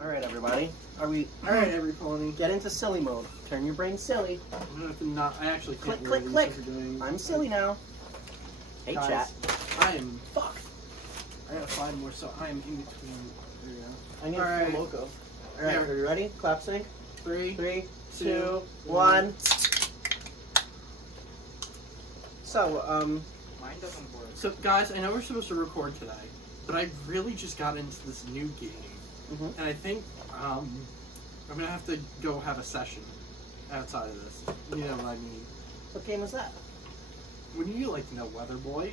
Alright, everybody. Alright, every pony. Get into silly mode. Turn your brain silly. I'm gonna have to not. I actually can't. Click, click, click. I'm silly now. Hey, Guys, chat. I am fucked. I gotta find more, so I am in between. There you go. I need Alright. a full logo. Alright, Yeah. are you ready? Clap sync. 3, 3, 2, 2, 1. So, Mine doesn't work. So, guys, I know we're supposed to record today, but I really just got into this new game, and I think I'm gonna have to go have a session outside of this. You know what I mean? what game is that? Wouldn't you like to know, Weather Boy?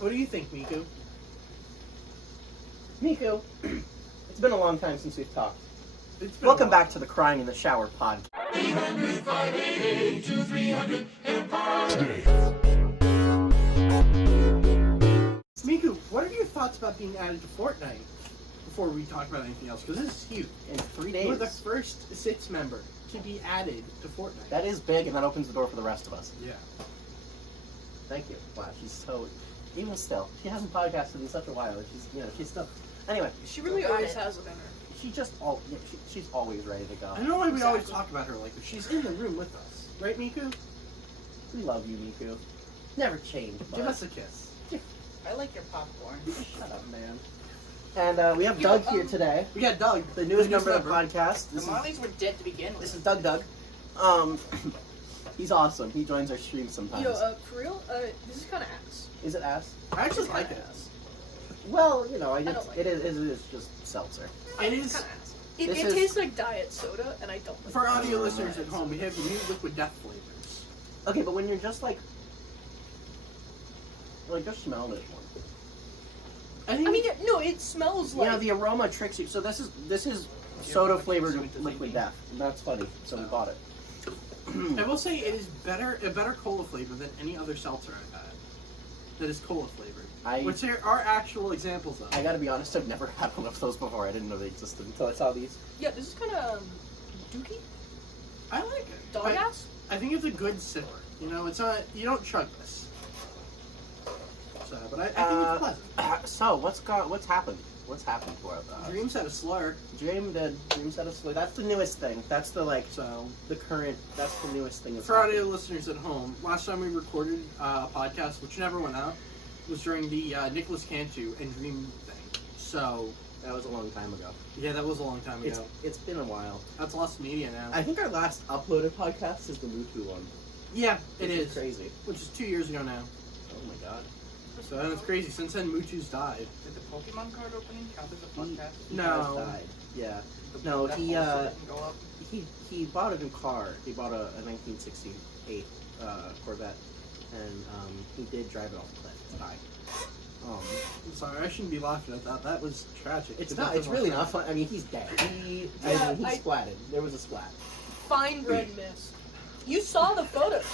What do you think, Miku? Miku, it's been a long time since we've talked. It's been Welcome a while. back to the Crying in the Shower pod. 300, 588, 2300, Empire. Miku, what are your thoughts about being added to Fortnite? Before we talk about anything else, because this is huge. In 3 You're days. the first SITS member to be added to Fortnite. That is big, and that opens the door for the rest of us. Yeah. Thank you. Wow, she's so... Even still, she hasn't podcasted in such a while. She's still... Anyway, She really Got always it. has it in her. she just... she's always ready to go. I don't know why we always Exactly. talk about her like this. She's in the room with us. Right, Miku? We love you, Miku. Never change, Give us a kiss. I like your popcorn. Shut up, man. And we have Doug here today. We got Doug, The newest member of the podcast. The This is, Mollies were dead to begin this with. is Doug. He's awesome. He joins our stream sometimes. For real, this is kind of ass. Is it ass? I actually like it. Well, don't like it is just seltzer. It It's is, kind of ass. It This is- tastes like diet soda, and I don't like for it. audio listeners at home, we have new liquid death flavors. Okay, but when you're just like just smell this one. I think I mean, no, it smells like... The aroma tricks you. So this is soda flavored liquid death. And that's funny. So we bought it. I will say it is a better cola flavor than any other seltzer I've had. That is cola flavored. Which there are actual examples of. I gotta be honest, I've never had one of those before. I didn't know they existed until I saw these. Yeah, this is kind of dookie. I like it. Dog ass? I think it's a good sipper. You know, it's not. You don't chug this. So, but I think it's pleasant. So what's happened? What's happened to our Dreams had a slur. Dreams had a slur. That's the newest thing. That's the So the current. That's the newest thing. That's for audio happened. listeners at home, last time we recorded a podcast, which never went out, was during the Nicholas Cantu and Dream thing. So That was a long time ago. yeah, that was a long time ago. It's been a while. That's lost media now. I think our last uploaded podcast is the Mutu one. Yeah, it Which is. crazy. Which is 2 years ago now. Oh my god. So that's crazy. Since then, Mutu's died. Did the Pokemon card opening count as a He- podcast? He No. has died. Yeah. No, That he also didn't go up? he bought a new car. He bought a 1968 Corvette, and he did drive it off the cliff and die. I'm sorry, I shouldn't be laughing at that. That was tragic. It's The not. death It's of really our not friend. fun. I mean, he's dead. He Yeah, splatted. There was a splat. Fine red mist. You saw the photos.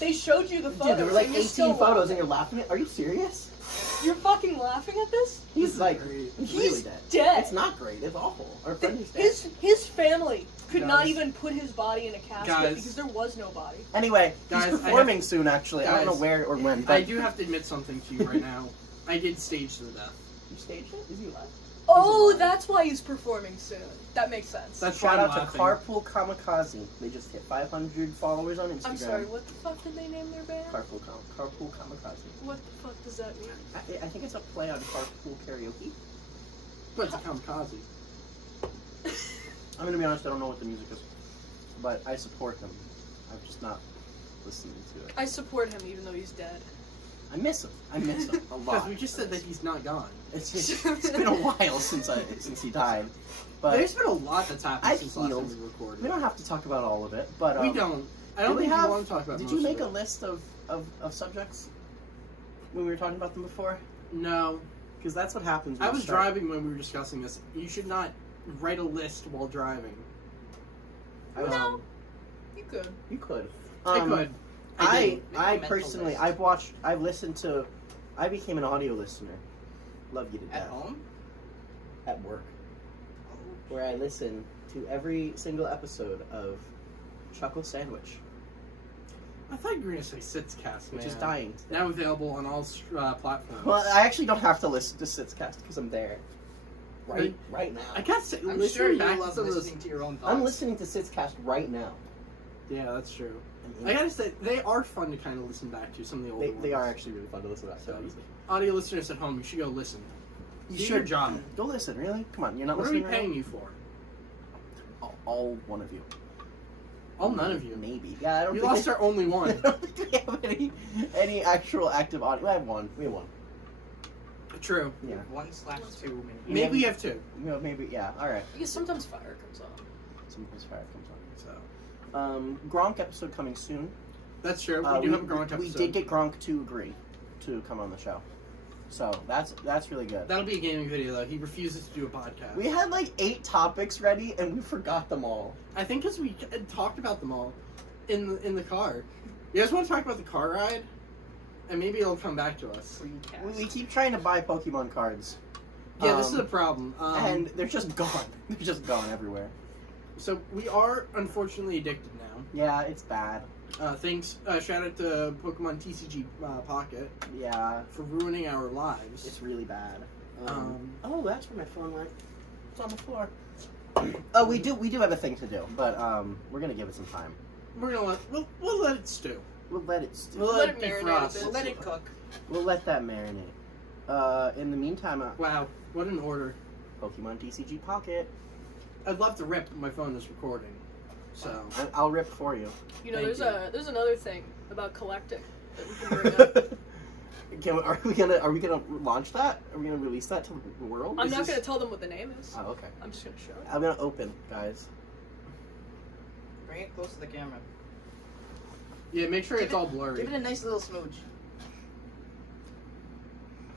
They showed you the photos. Dude, there were like and you're 18 still photos, laughing. and you're laughing at. Are you serious? You're fucking laughing at this? He's like, great. he's He's really dead. dead. It's not great. It's awful. Our friend is dead. His family could not Guys. even put his body in a casket Guys. because there was no body. Anyway, Guys, I he's performing soon. Actually, I don't know Guys, where or when. I But do have to admit something to you right now. I did stage to the death. you staged it? Is he alive? Oh, alive. that's why he's performing soon. That makes sense. That's Shout why out I'm to laughing. Carpool Kamikaze. They just hit 500 followers on Instagram. I'm sorry, what the fuck did they name their band? Carpool Kamikaze. What the fuck does that mean? I think it's a play on carpool karaoke. But it's a kamikaze. I'm gonna be honest. I don't know what the music is, but I support them. I'm just not listening to it. I support him even though he's dead. I miss him. I miss him a Because lot. we just said that he's not gone. It's been a while since he died, but There's been a lot that's happened I since last healed. time we recorded. we don't have to talk about all of it. But We don't. I don't do we think have- we want to talk about Did most you of make it. a list of subjects when we were talking about them before? No. Because that's what happens. When I you was start. driving when we were discussing this. You should not write a list while driving. No. You could. You could. I could. I didn't. Make a mental personally, list. I've listened to, I became an audio listener. Love you to death. At home? At work. Where I listen to every single episode of Chuckle Sandwich. I thought you were gonna say Sitzcast, which is man. dying. Now available on all platforms. Well, I actually don't have to listen to Sitzcast because I'm there. Right now. I gotta say, I'm listening sure you back love to those. listening to your own thoughts. I'm listening to Sitzcast right now. Yeah, that's true. I gotta say, they are fun to kind of listen back to, some of the older ones. They are actually really fun to listen to. So, audio listeners at home, you should go listen. You Do should. your job. Go listen, really? Come on, you're not What are we listening paying you for? All one of you. All none of you. Maybe. Yeah, I don't We think lost our only I one. don't think we have any actual active audio. We have one. True. Yeah. 1/2 Maybe we have two. You know, maybe, yeah. Alright. Because sometimes fire comes on. Sometimes fire comes on. So Gronk episode coming soon. that's true. We do have a Gronk episode. We did get Gronk to agree to come on the show. So that's really good. That'll be a gaming video though. He refuses to do a podcast. We had like 8 topics ready and we forgot them all. I think because we had talked about them all in the car. You guys want to talk about the car ride? And maybe it'll come back to us. We keep trying to buy Pokemon cards. Yeah, this is a problem. And they're just gone. They're just gone everywhere. So we are unfortunately addicted now. Yeah, it's bad. Thanks. Shout out to Pokemon TCG Pocket Yeah, for ruining our lives. it's really bad. Oh, that's where my phone went. It's on the floor. Oh, we do have a thing to do, but we're gonna give it some time. We're gonna we'll let it stew. We'll let it stew. We'll Let let it it marinate a defrost. bit. We'll let it cook. We'll let that marinate. In the meantime, Wow, what an order! Pokemon TCG Pocket. I'd love to rip, but my phone is recording. So I'll rip for you. You know, Thank there's another thing about collecting that we can bring up. Are we gonna launch that? Are we gonna release that to the world? I'm Is not this- going to tell them what the name is. Oh, okay. I'm just going to show it. I'm gonna open, guys. Bring it close to the camera. yeah, make sure it's all blurry. Give it a nice little smooch.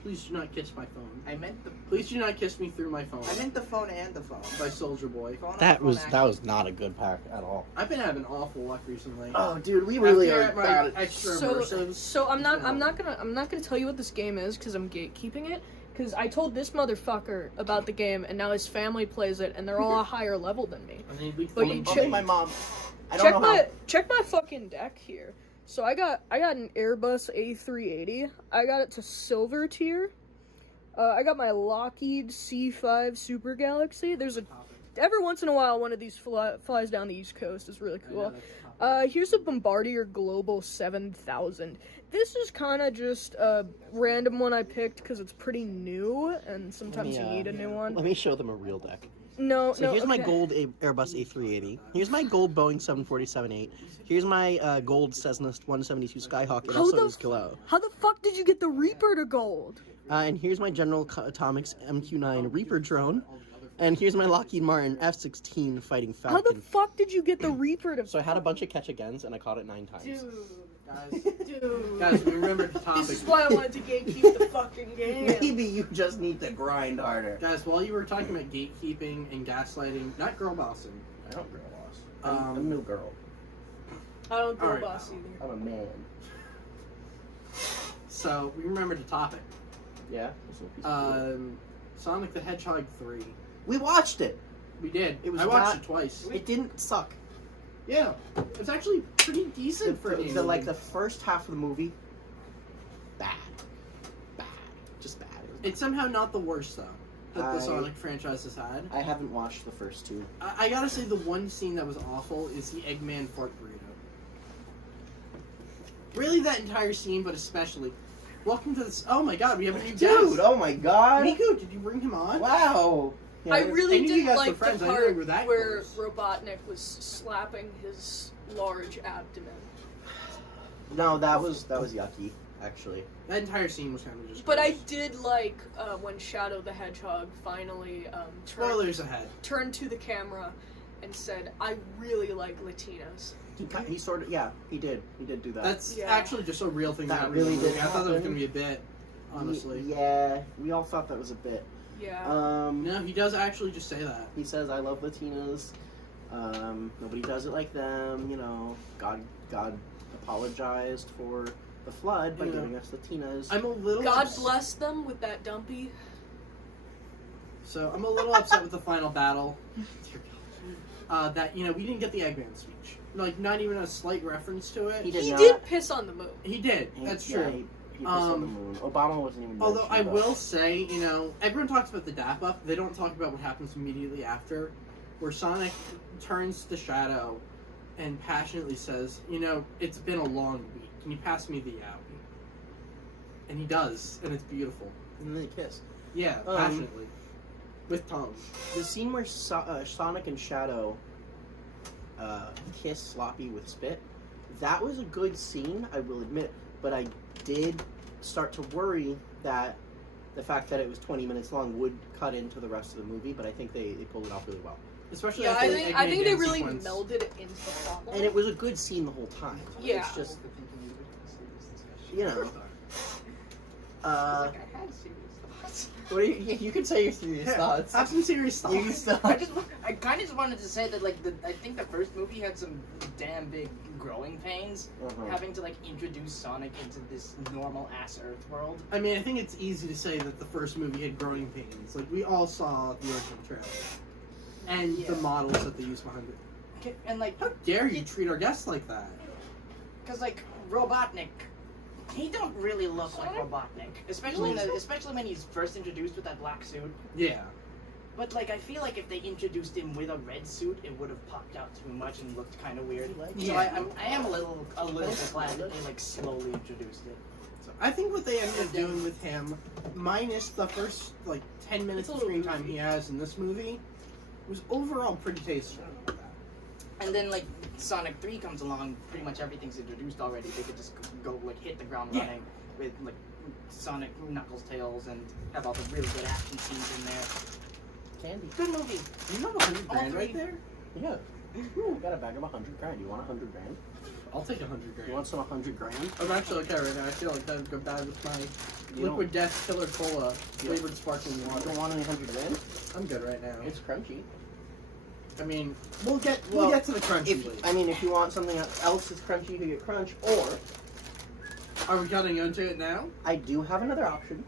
Please do not kiss my phone. I meant the. Please do not kiss me through my phone. I meant the phone and the phone. By Soldier Boy. Phone and That phone was action. not a good pack at all. I've been having awful luck recently. Oh, dude, we really After are my bad at extra So, immersives. so I'm not gonna tell you what this game is because I'm gatekeeping it. Because I told this motherfucker about the game and now his family plays it and they're all a higher level than me. I need But you Only my mom. I don't check know my how. check my fucking deck here. So I got an Airbus A380. I got it to silver tier. I got my Lockheed C5 Super Galaxy. There's every once in a while one of these flies down the East Coast. It's really cool. Here's a Bombardier Global 7000. This is kind of just a random one I picked because it's pretty new, and sometimes you need a new one. Let me show them a real deck. No, So here's my okay. gold Airbus A380. Here's my gold Boeing 747-8. Here's my gold Cessna 172 Skyhawk. It How also the is glow. How the fuck did you get the Reaper to gold? And here's my General Atomics MQ-9 Reaper drone. And here's my Lockheed Martin F-16 Fighting How the Falcon. fuck did you get the Reaper to? So I had a bunch of catch-agains, and I caught it 9 times. Dude. Guys, remember the topic. This is why I wanted to gatekeep the fucking game. Maybe you just need to grind harder. Guys, while you were talking about gatekeeping and gaslighting, not girl bossing. I don't girl boss. I'm a new girl. I don't go Alright. boss either. I'm a man. So we remembered the topic. Yeah? Sonic the Hedgehog 3. We watched it! We did. It was I watched not- it twice. It didn't suck. Yeah, it's actually pretty decent for The, the first half of the movie, bad. Bad. Just bad. It's somehow not the worst though that the I- Sonic franchise has had. I haven't watched the first 2. I gotta say the one scene that was awful is the Eggman fart burrito. Really, that entire scene, but especially. Welcome to this. Oh my God, we have a new Dude, guest. oh my god! Miku, did you bring him on? Wow! Yeah, I there's- really I knew you didn't guys were like friends. the I didn't part know you were that where close. Robotnik was slapping his large abdomen. No, that was yucky, actually. That entire scene was kind of just. But I gross. did like when Shadow the Hedgehog finally Spoilers ahead. turned to the camera and said, "I really like Latinas." He sort of, yeah, he did do that. That's Yeah. actually just a real thing That happened really in the did movie. I thought that was happen. gonna be a bit, honestly. Yeah, we all thought that was a bit. Yeah. No, he does actually just say that. He says, "I love Latinas. Nobody does it like them. You know, God apologized for the flood by Yeah. giving us Latinas." I'm a little. God bless them with that dumpy. So I'm a little upset with the final battle. that, you know, we didn't get the Eggman speech. Like, not even a slight reference to it. He did He not. did piss on the moon. He did. That's Yeah, true. he pissed on the moon. Obama wasn't even. Although I mentioned, will say, you know, everyone talks about the dap up. They don't talk about what happens immediately after, where Sonic turns to Shadow and passionately says, you know, it's been a long week. Can you pass me the out? And he does, and it's beautiful. And then they kiss. Yeah, passionately. With tongue. The scene where Sonic and Shadow kiss sloppy with spit, that was a good scene, I will admit, but I did start to worry that the fact that it was 20 minutes long would cut into the rest of the movie, but I think they pulled it off really well. Especially Yeah, after I the think Eggman they dance really sequence. melded it into the plot. And it was a good scene the whole time. Yeah. It's just, you know. I had serious thoughts. What do you can say your serious thoughts. Have some serious You can thoughts. still. I kind of just wanted to say that, like, I think the first movie had some damn big growing pains, having to, like, introduce Sonic into this normal ass Earth world. I mean, I think it's easy to say that the first movie had growing pains. Like, we all saw the original trailer. And the models that they used behind it. And, like, How dare you treat our guests like that? because, like, Robotnik, he don't really look like Robotnik, especially when he's first introduced with that black suit. Yeah. But, like, I feel like if they introduced him with a red suit, it would have popped out too much and looked kind of weird. So Yeah. I am a little bit glad that they, like, slowly introduced it. So I think what they ended up doing with him, minus the first, like, 10 minutes of screen time he has in this movie, was overall pretty tasteful. And then, like, Sonic 3 comes along, pretty much everything's introduced already. They could just go like, hit the ground running with, like, Sonic, Knuckles, Tails, and have all the really good action scenes in there. Candy. Good movie. You have $100 grand All right three. there? Yeah. Ooh, got a bag of $100 grand. You want $100 grand? I'll take $100 You grand. want some $100 grand? I'm actually okay right now. I feel like that would go bad with my You Liquid Death Killer Cola flavored sparkling You water. don't want any $100 grand? I'm good right now. It's crunchy. I mean, we'll get to the crunchy later. If you want something else that's crunchy, you can get crunch. Or Are we cutting into it now? I do have another option.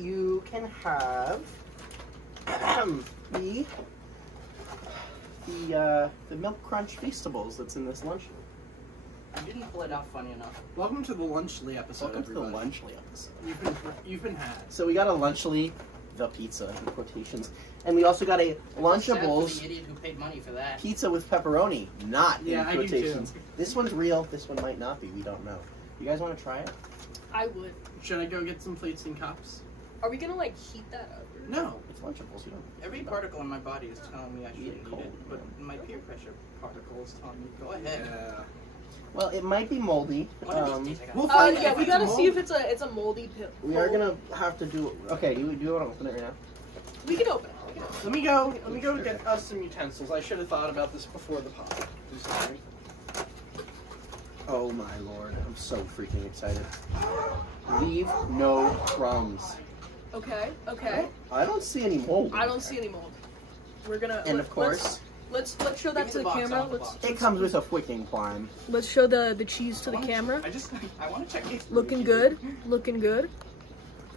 You can have the Milk Crunch Feastables that's in this lunch. You didn't pull it out funny enough. Welcome to the Lunchly episode, Welcome to the everybody. Lunchly episode. You've been had. So we got a Lunchly, the pizza in quotations, and we also got a Sad for Lunchables the idiot who paid money for that. pizza with pepperoni, not Yeah, in I do too. quotations. This one's real. This one might not be. We don't know. You guys want to try it? I would. Should I go get some plates and cups? Are we gonna like heat that up? Or... No. It's Lunchables. You don't. Every particle in my body is telling me I Eat it shouldn't eat cold, it, but man. my peer pressure particle is telling me go ahead. Yeah. Well, it might be moldy. One of these days I gotta We'll find find Yeah, if we it's gotta mold. see if it's a moldy pit. We are gonna have to do. Okay, you want to open it right now? We can open it. We can open Let me go get us some utensils. I should have thought about this before the pod. I'm sorry. Oh my lord, I'm so freaking excited. Leave no crumbs. it. Okay. Okay. I don't see any mold. I don't see any mold. We're gonna. And of course, let's show that Give to me the the box, I camera. want the Let's box. it comes with a wicking climb. let's show the cheese to the camera. I want to check these. Looking good. Looking good.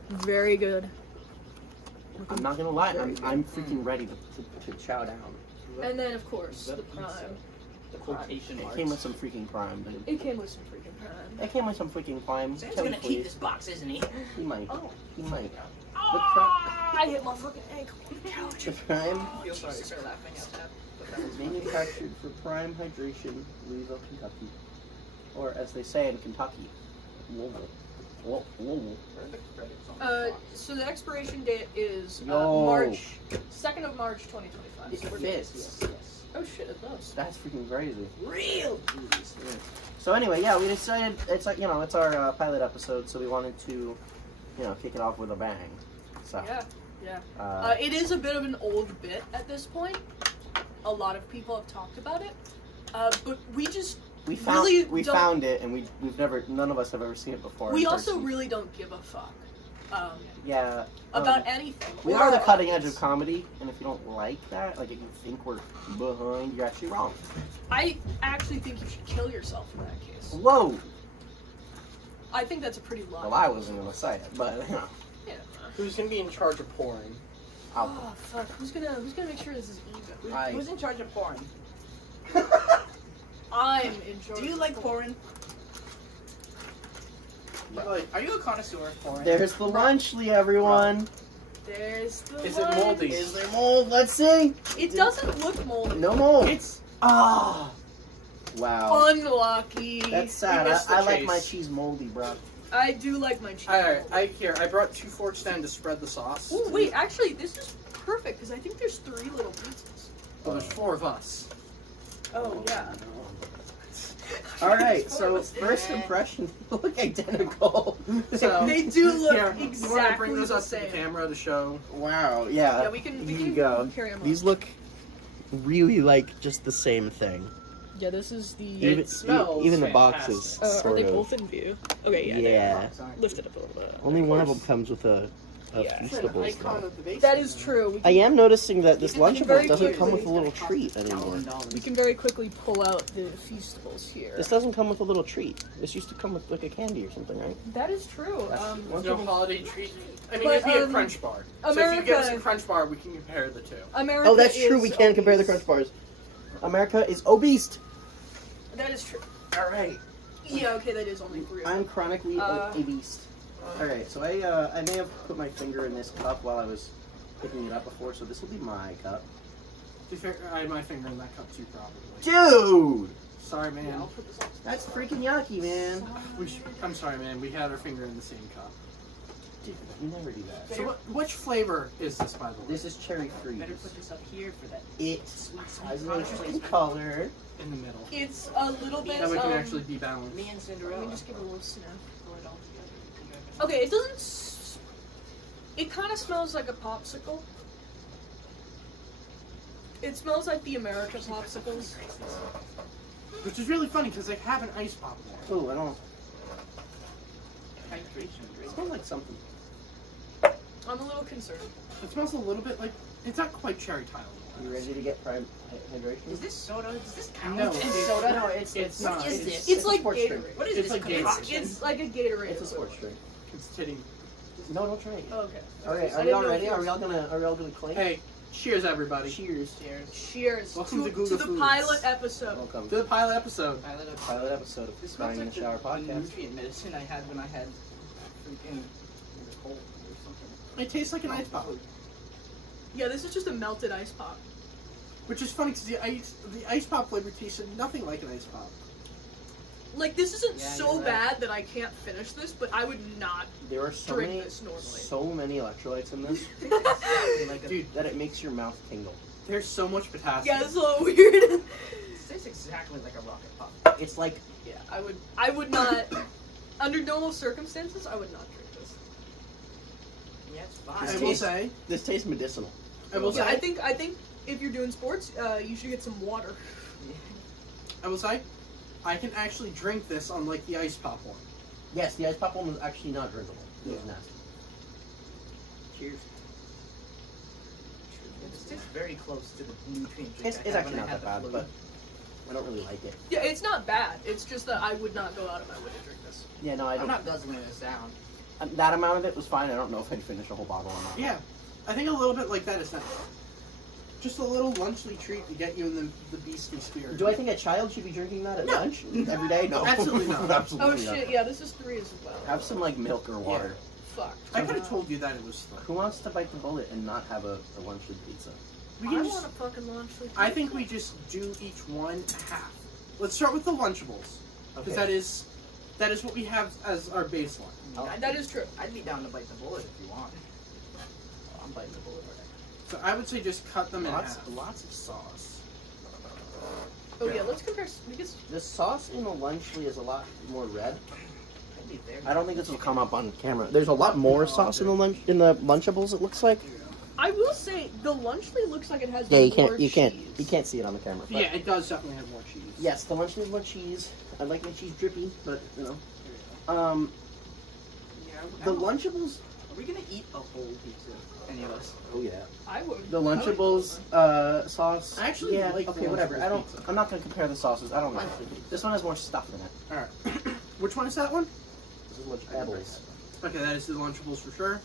Very good. I'm not gonna lie, I'm freaking ready to chow down. And then of course the prime. The quotation It marks. came with some freaking prime, dude. It came with some freaking prime. It came with some freaking prime. Sam's Kelly, gonna please. keep this box, isn't he? He might. Oh. He might. I hit my fucking ankle on the couch. The prime I feel sorry for laughing at that. But that was is manufactured for prime hydration, Louisville, Kentucky. Or as they say in Kentucky, Louisville. Louisville. So the expiration date is Yo. March 2nd of March 2025. It So we're fits. Oh shit, it does. That's freaking crazy. real cheese. So anyway, yeah, we decided it's like it's our pilot episode, so we wanted to, kick it off with a bang. So Yeah. It is a bit of an old bit at this point. A lot of people have talked about it, but we just we found really we don't- found it, and none of us have ever seen it before. we in also person. really don't give a fuck yeah about anything. We or are the our cutting edge audience. of comedy, and if you don't like that, like if you think we're behind, you're actually wrong. I actually think you should kill yourself in that case. Whoa! I think that's a pretty lie. Well, I wasn't gonna say it, but Yeah. Who's gonna be in charge of pouring? Oh fuck! Who's gonna make sure this is even? Who's in charge of pouring? I'm in charge. Do you like pouring? Are you a connoisseur of pouring? There's the lunchly, everyone. There's the. Is it one. moldy? Is there mold? Let's see. It doesn't look moldy. No mold. It's Ah. Wow. Unlucky. That's sad. missed the I like chase. my cheese moldy, bro. I do like my cheese. Alright, I brought 2 forks down to spread the sauce. Oh wait, actually, this is perfect because I think there's 3 little pizzas. Well, there's 4 of us. Oh yeah. All right. So first impression, they look identical. So They do look here, you want to exactly bring those the up to the same. camera to show? Wow. Yeah. Yeah, we can Here you go. carry them. These look really like just the same thing. Yeah, this is the. It smells even the fantastic. boxes. Are sort they of. both in view? Okay, yeah. Yeah. Lift it up a little bit. Only one of them comes with a Yeah. It's an Feastables. icon though. of the base. That is true. We I can, am noticing that this You can Lunchables very doesn't come quickly- with a little treat anymore. we can very quickly pull out the Feastables here. This doesn't come with a little treat. This used to come with like a candy or something, right? That is true. There's no holiday treat. I mean, But, it'd be a um, crunch bar. So if you give us a America- crunch bar, we can compare the two. America Oh, that's true. is We can compare the obese. Crunch Bars. America is obese. That is true. All right. Yeah, okay, that is only 3. I'm chronically Uh, obese. All right. So I may have put my finger in this cup while I was picking it up before, so this will be my cup. I had my finger in that cup too, probably. Dude, Sorry, man. Yeah, I'll put this on. that's freaking yucky, man. I'm sorry, man. We had our finger in the same cup. Dude, you never do that. So, which flavor is this, by the way? This is cherry freeze. Better put this up here for that. It Sweet, has sweet an interesting color. In the middle. It's a little bit. That way we can actually be balanced. Me and Let Cinderella. me just give it a little sniff. Pour it all together. Okay, it doesn't. It kind of smells like a popsicle. It smells like the America popsicles. Which is really funny because they have an ice pop there. Ooh, I don't. Hydration It drink. smells like something. I'm a little concerned. It smells a little bit like it's not quite cherry tile. You ready to get prime hydration? Is this soda? Does this count? No, as it's- soda? No, it's What not. is this? It's like sports Gatorade. drink. What is It's this like Gatorade. concoction? It's like a Gatorade. It's a sports drink. It's titty. No, don't try it. Oh, okay. Okay, I are we didn't all know ready? if Are we all gonna clink? Hey, cheers, everybody. Cheers. Cheers. Cheers. Welcome to to Google the Foods. pilot episode. Welcome To the pilot episode. pilot episode of This Crying smells in like the Shower the podcast. nutrient medicine I had when I had freaking cold or something. It tastes like an ice pop. Yeah, this is just a melted ice pop. Which is funny because the ice pop flavor tasted nothing like an ice pop. Like, this isn't Yeah, so you're right. bad that I can't finish this, but I would not There are so drink many, this normally. so many electrolytes in this Like a, Dude, that it makes your mouth tingle. there's so much potassium. Yeah, it's a little weird. it tastes exactly like a rocket pop. It's like Yeah, I would not, under normal circumstances, I would not drink this. Yeah, it's I fine. will say, this tastes medicinal. I will Yeah, I say, think if you're doing sports, you should get some water. I can actually drink this on like the ice pop one. Yes, the ice pop one was actually not drinkable. It was nasty. Cheers. This tastes very close to the nutrient drink It's I had actually when I not had that bad, the flu. but I don't really like it. Yeah, it's not bad. It's just that I would not go out of my way to drink this. Yeah, no, I I'm don't. not guzzling this down. That amount of it was fine. I don't know if I'd finish a whole bottle or not. Yeah, I think a little bit like that is nice. Just a little lunchly treat to get you in the beastly spirit. Do I think a child should be drinking that at No. lunch every day? No, Absolutely not. Absolutely Oh not. shit, yeah, this is 3 as well. Have some like milk or water. Fuck. I could have told you that it was Who wants to bite the bullet and not have a lunch with pizza? We I can want just, a fucking lunch with I think we just do each one half. Let's start with the Lunchables because that is what we have as our baseline. Oh. That is true. I'd be down to bite the bullet if you want. Oh, I'm biting the bullet right So I would say just cut them in half. Lots of sauce. Oh yeah, let's compare because The sauce in the lunchly is a lot more red. now. That'd be very I don't think this will come up on camera. There's a lot more sauce in the Lunchables. It looks like. I will say the lunchly looks like it has Yeah, more you can't cheese. see it on the camera. But Yeah, it does definitely have more cheese. yes, the lunchly has more cheese. I like my cheese drippy, but you know. Yeah, The Lunchables. Are we gonna eat a whole pizza? Any of us? Oh yeah. I would. The Lunchables sauce. I actually yeah. like the okay, whatever. Lunchables pizza. I'm not gonna compare the sauces. I don't like it. This one has more stuff in it. All right. Which one is that one? This is Lunchables. Okay, that is the Lunchables for sure.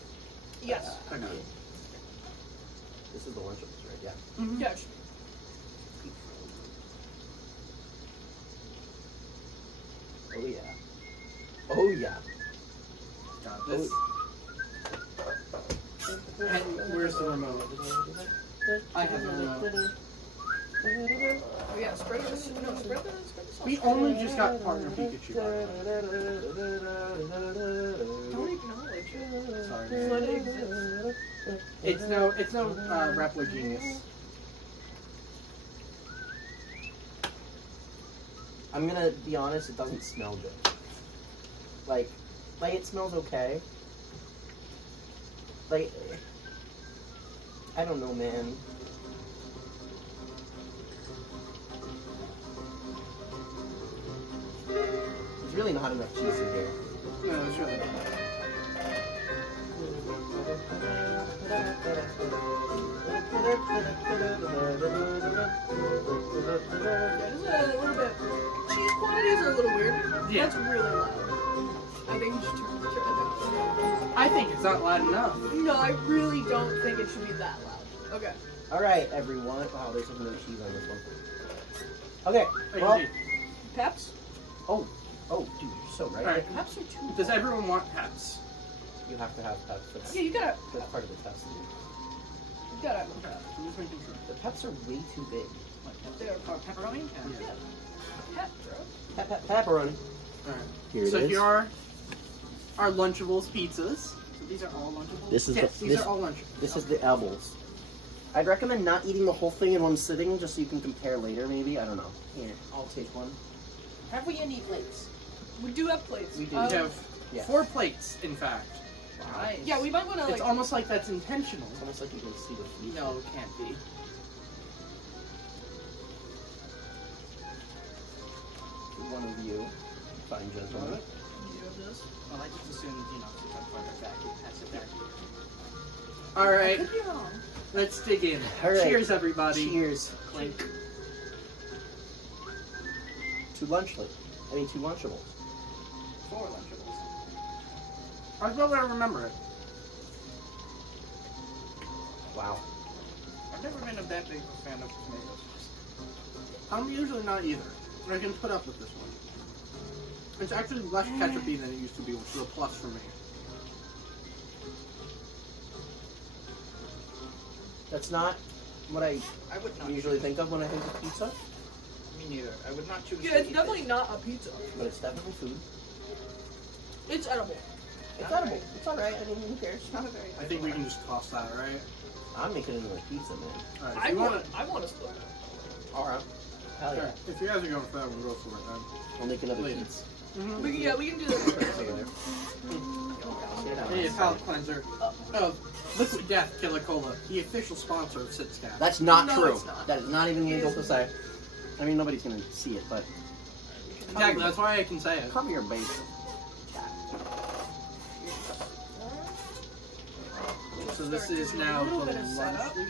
Yes. Okay. This is the Lunchables, right? Yeah. Yeah. Oh yeah. Oh yeah. Got this. And where's the remote? I have the remote. Oh yeah, spread this. No, spread the sauce. We only just got partner Pikachu. Don't acknowledge it. Sorry, man. Let it exist. It's no Replo genius. I'm gonna be honest, it doesn't smell good. Like it smells okay. Like, I don't know, man. There's really not enough cheese in here. No, it's really not. Yeah, this is a little bit. Cheese quantities are a little weird. Yeah. That's really loud. I think you should turn it down. I think it's not loud enough. No, I really don't think it should be that loud. Okay. Alright, everyone. Wow, there's no cheese on this one. Okay, Hey, well. dude, Peps? Oh, dude, you're so right. Alright. Peps are too. Does everyone want Peps? You have to have peps. That's, Yeah, you gotta. that's part of the test. You gotta have a pep. I'm just making sure. The peps are way too big. They are called Pepperoni? Yeah. Pep, bro. Pepperoni. Alright. Here it So is. here are our Lunchables pizzas. So these are all Lunchables? This is Yes, the, these this, are all Lunchables. this is the apples. I'd recommend not eating the whole thing in one sitting, just so you can compare later. Maybe, I don't know. Here, I'll take one. Have we any plates? We do have plates. We do. We have Yeah. 4 plates, in fact. Nice. Yeah, we might want to It's like. almost like that's intentional. It's almost like you can see the food. No, it can't be. One of you, fine gentlemen. You have this. Well, I just assumed, since I'm further back, you pass it back. I Alright, could be wrong. let's dig in. All right. Cheers, everybody. Cheers. Clink. Two Lunchables. 4 Lunchables. I don't know I remember it. Wow. I've never been a that big of a fan of tomato sauce. I'm usually not either. But I can put up with this one. It's actually less ketchup-y than it used to be, which is a plus for me. That's not what I I would not usually choose- think of when I think of pizza, Me neither. I would not choose. Yeah, to it's eat definitely this. not a pizza. but it's definitely food. It's edible. It's All edible. right. It's alright. I mean, who cares? Not a very. I think we can just toss that, right? I'm making it into like pizza, man. Alright, if I you want. want I want to split. Alright. Hell yeah. If you guys are going for that one, go for it, We'll make another Later. pizza. then. We can, yeah, we can do that. Together. Get out. Hey, palate cleanser of Liquid Death Killer Cola, the official sponsor of SitScat. That's not No, true. it's not. That is not even legal to say. I mean, nobody's gonna see it, but Exactly, that's why I can say it. cover your base. So this is now A little the bit of setup. lunch.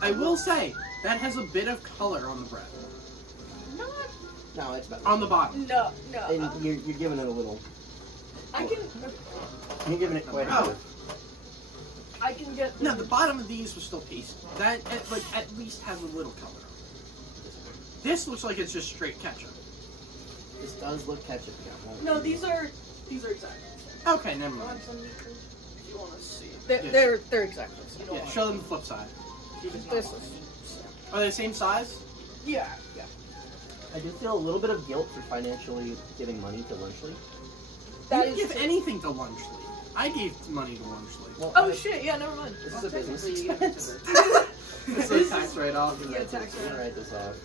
I will say, that has a bit of color on the bread. Not. No, it's better. On the bottom. No. No. And you're giving it a little. I can. You're giving it quite a Oh. bit. I can get. No, the bottom of these was still pieced. That, at least has a little color. This looks like it's just straight ketchup. This does look ketchup. No, these are exactly. Okay, never mind. If you want to see, they're Yes. they're exactly. the same. Yeah, show them the flip side. This is. Are they the same size? Yeah. Yeah. I do feel a little bit of guilt for financially giving money to Lunchly. That you is. didn't give anything to Lunchly. I gave money to Lunchly. Well, Oh shit! Yeah, never mind. This is a business technically, you expense. It's a tax write-off. Yeah, tax I'm gonna write-off. write this off.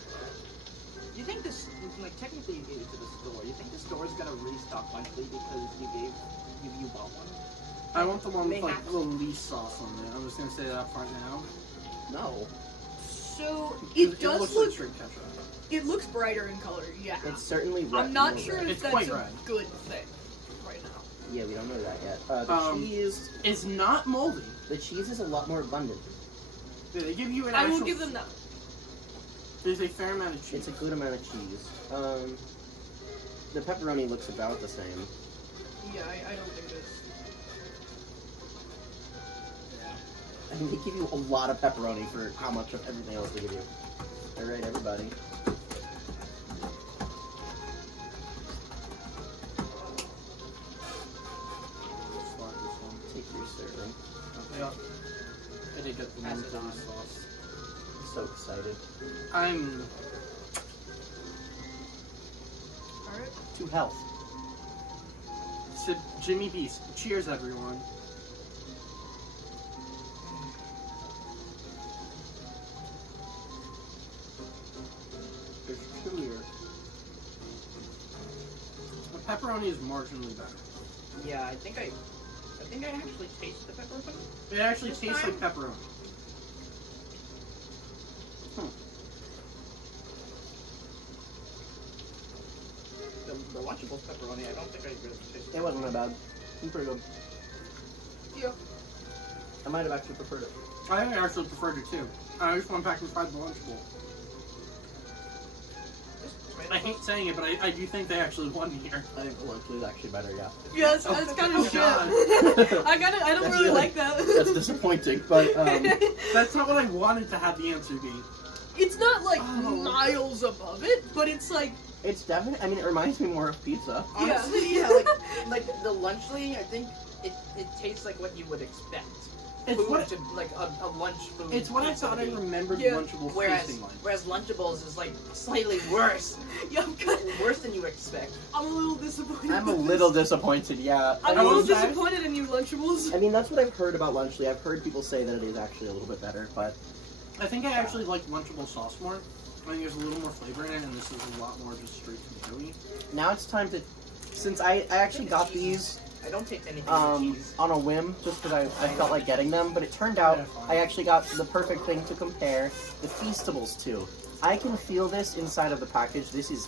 You think this, like, technically you gave it to the store. You think the store's gonna restock monthly because you bought one? I want the one with like Mayhaps. little leaf sauce on there. I'm just gonna say that up front now. No, So It it does looks look. like straight ketchup. It looks brighter in color. Yeah. it's certainly red. I'm not We know sure that. if It's that's quite a red. good thing right now. Yeah, we don't know that yet. The cheese. It's not moldy. The cheese is a lot more abundant. They give you an I actual. will give them that. There's a fair amount of cheese. It's a good amount of cheese. The pepperoni looks about the same. Yeah, I don't think it's. I And they give you a lot of pepperoni for how much of everything else they give you. Alright, everybody. Slot this one. Take your serving. Yeah. I did get the Pass one it for on. the sauce. I'm so excited. I'm Alright. To health. Jimmy B's. Cheers, everyone. There's two here. The pepperoni is marginally better. Yeah, I think I actually taste the pepperoni. It actually This tastes time? like pepperoni. The Lunchables pepperoni, I don't think I really tasted. It wasn't that bad. It's pretty good. Yeah. I might have actually preferred it. I think I actually preferred it too. I just went back and tried the Lunchable. I hate saying it, but I do think they actually won here. I think the lunch is actually better, yeah. Yeah, that's kind of Oh, shit. God. I don't That's really really- like that. That's disappointing, but That's not what I wanted to have the answer be. It's not like Oh. miles above it, but it's like it's definitely. I mean, it reminds me more of pizza. Honestly, yeah, like the Lunchly, I think it tastes like what you would expect. It's Food what to, like a lunch food. it's what I pizza thought would I be. remembered Yeah. Lunchables Whereas tasting like. Lunchables is like slightly worse, yeah, worse than you expect. I'm a little disappointed. I'm a with little this. disappointed, yeah. I'm I a little was that- disappointed in you, Lunchables. I mean, that's what I've heard about Lunchly. I've heard people say that it is actually a little bit better, but I think I actually like Lunchable sauce more. I think there's a little more flavor in it, and this is a lot more just straight to the gooey. now it's time to. Since I actually got these I don't taste anything with cheese. on a whim, just because I felt like getting them, but it turned out Yeah, fine. I actually got the perfect thing to compare the Feastables to. I can feel this inside of the package. This is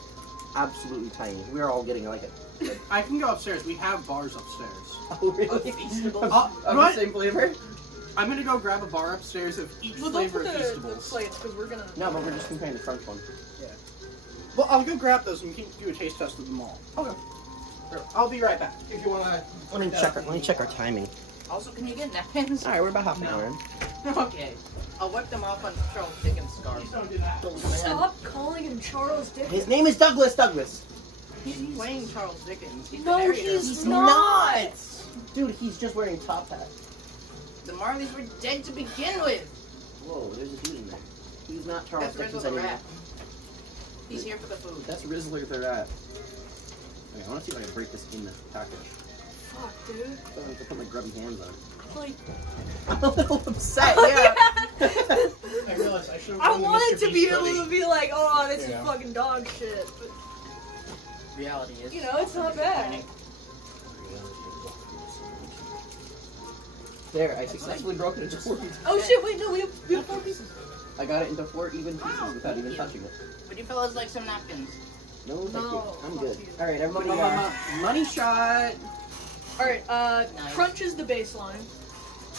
absolutely tiny. We're all getting like it. I can go upstairs. We have bars upstairs. Oh, really? Of Feastables? Of What? the same flavor? I'm gonna go grab a bar upstairs of each Well, don't flavor put of the Feastables. plates because we're gonna. No, but we're just comparing the crunch one. Well, I'll go grab those and we can do a taste test of them all. Okay. I'll be right back. If you wanna. Let me check our timing. Also, can you get napkins? All right, we're about half an No. hour in. Okay. I'll wipe them off on Charles Dickens' scarf. Please don't do that. Stop calling him Charles Dickens. His name is Douglas Douglas. He's playing Charles Dickens. He's No, the narrator. he's not. Dude, he's just wearing top hat. The Marleys were dead to begin with. Whoa, there's a dude in there. He's not Charles That's Dickens Rizzle the anymore. Rat. He's here for the food. That's Rizzler the Rat. Okay, I want to see if I can break this in the package. Fuck, dude. I have to put my grubby hands on. Like, I'm a little upset, yeah. I realized I should have I wanted to be able to be like, oh, this is fucking dog shit. But, Reality is. you know, it's not bad. There, I successfully broke it into 4 pieces. Oh shit, wait, no, we have 4 pieces. I got it into 4 even pieces Wow, without even thank you. touching it. Would you fellas like some napkins? No, thank you. No, I'm fuck good. you. Alright, everybody, Money shot. Alright, Nice. crunch is the baseline.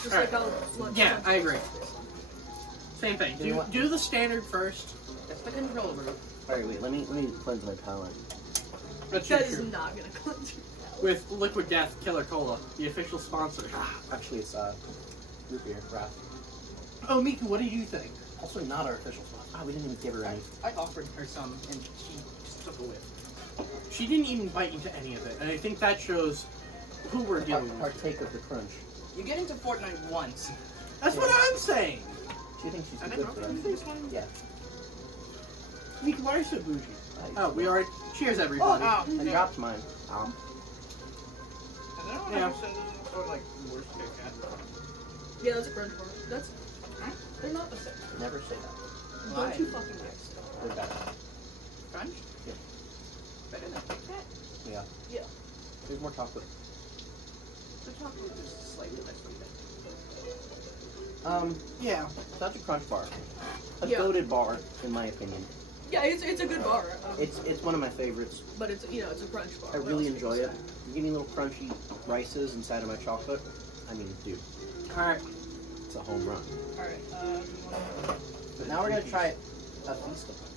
Just Alright. like how lunch Yeah, crunch I is agree. the baseline. Same thing. Do you want- Do the standard first. That's the control group. Alright, wait, let me cleanse my palate. That's That your is true. not gonna cleanse your palate. With Liquid Death Killer Cola, the official sponsor. Actually, it's root beer, wrath. Oh, Miku, what do you think? Also not our official sponsor. Ah, we didn't even give her any. I offered her some, and she just took a whiff. She didn't even bite into any of it, and I think that shows who we're dealing with. Partake of the crunch. You get into Fortnite once. That's what I'm saying. Do you think she's I good didn't for know us? this one. Yeah. Miku, why are you so bougie? I- Oh, we are. Cheers, everybody. Oh, I dropped mine. Has anyone Yeah. ever said this is sort of like worst Kit Kat? Yeah, that's a crunch bar. That's. They're not the same. Never say that. Why? Don't you fucking mix. They're better. Crunch? Yeah. Better than Kit Kat? Yeah. Yeah. There's more chocolate. The chocolate is slightly less sweet. Yeah. Such a crunch bar. A Yeah. goated bar, in my opinion. Yeah, it's a good bar. It's one of my favorites. But it's it's a crunch bar. I What really else can enjoy you it. You give me little crunchy rices inside of my chocolate. I mean, dude, All right. it's a home run. say? All right. But now we're gonna try a Feastable.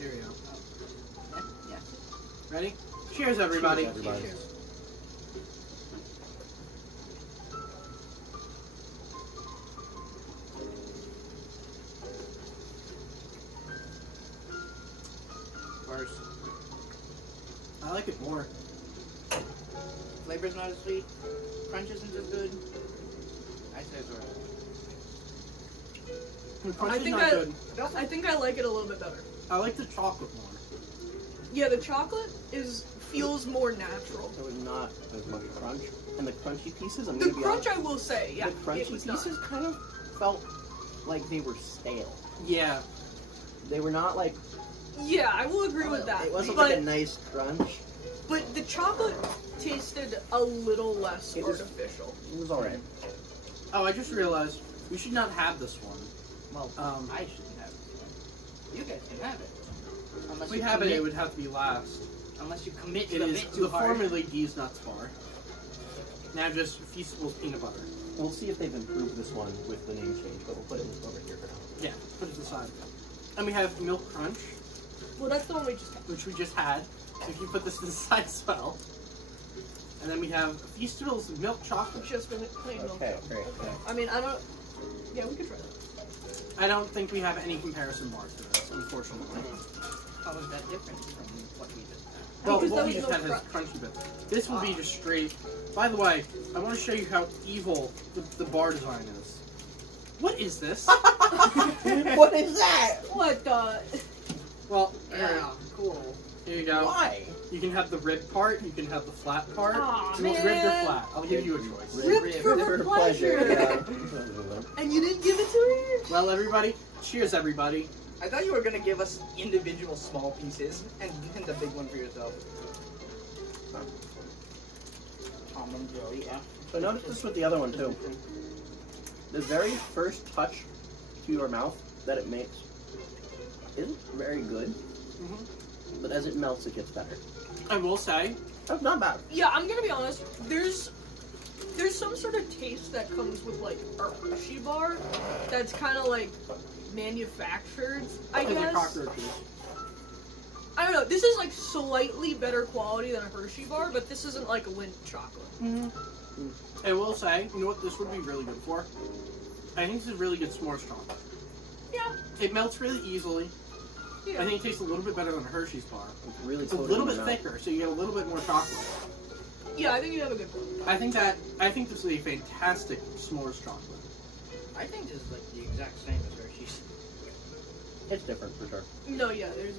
Here we go. Yeah. Ready? Cheers, everybody. Cheers, everybody. Cheers. like it more. Flavor's not as sweet. Crunch isn't as good. I say it's alright. The crunch I is think not good. I think I like it a little bit better. I like the chocolate more. Yeah, the chocolate feels more natural. There was not as much crunch. And the crunchy pieces, I'm The gonna be crunch, honest, I will say, yeah, the crunchy it was not. pieces kind of felt like they were stale. Yeah. They were not like, Yeah, I will agree with that. it wasn't but, like a nice crunch. but the chocolate tasted a little less It was- artificial. It was alright. Oh, I just realized we should not have this one. Well, Um, I shouldn't have it. You guys can have it. Unless If we you have it, commit, it would have to be last. unless you commit to It the is bit too the hard. formerly D's Nuts bar. Now just Feastables peanut butter. We'll see if they've improved this one with the name change, but we'll put it over here for now. Yeah, put it aside. And we have Milk Crunch, Well, that's the one we just had. which we just had. So if you put this to the side as well. And then we have Feastables Milk Chocolate. Just with plain milk. Okay, great. Okay. I mean, I don't. Yeah, we could try that. I don't think we have any comparison bar to this, unfortunately. How is that different from what we just had? Well, Because what that we was just no had has crunchy bits. This will be just straight. By the way, I want to show you how evil the bar design is. What is this? What is that? What the? Well, Yeah, cool. here you go. Why? You can have the rib part, you can have the flat part. Aw, You want ribbed or man. flat? I'll give you a choice. Ribbed for pleasure. Yeah. And you didn't give it to me? Well, everybody, cheers, everybody. I thought you were gonna give us individual small pieces and the big one for yourself. Almond jelly, yeah. But notice this with the other one too. The very first touch to your mouth that it makes isn't very good, but as it melts, it gets better. I will say, That's not bad. Yeah, I'm gonna be honest. There's some sort of taste that comes with like a Hershey bar that's kind of like manufactured, I it's like guess. cockroaches. I don't know. This is like slightly better quality than a Hershey bar, but this isn't like Lindt chocolate. I will say, you know what this would be really good for? I think this is really good s'mores chocolate. Yeah. It melts really easily. Yeah. I think it tastes a little bit better than a Hershey's bar. It's really It's a coated little in bit the mouth. thicker, so you get a little bit more chocolate. Yeah, I think you have a good one. I think this is a fantastic s'mores chocolate. I think this is like the exact same as Hershey's. It's different for sure. No, yeah, there's.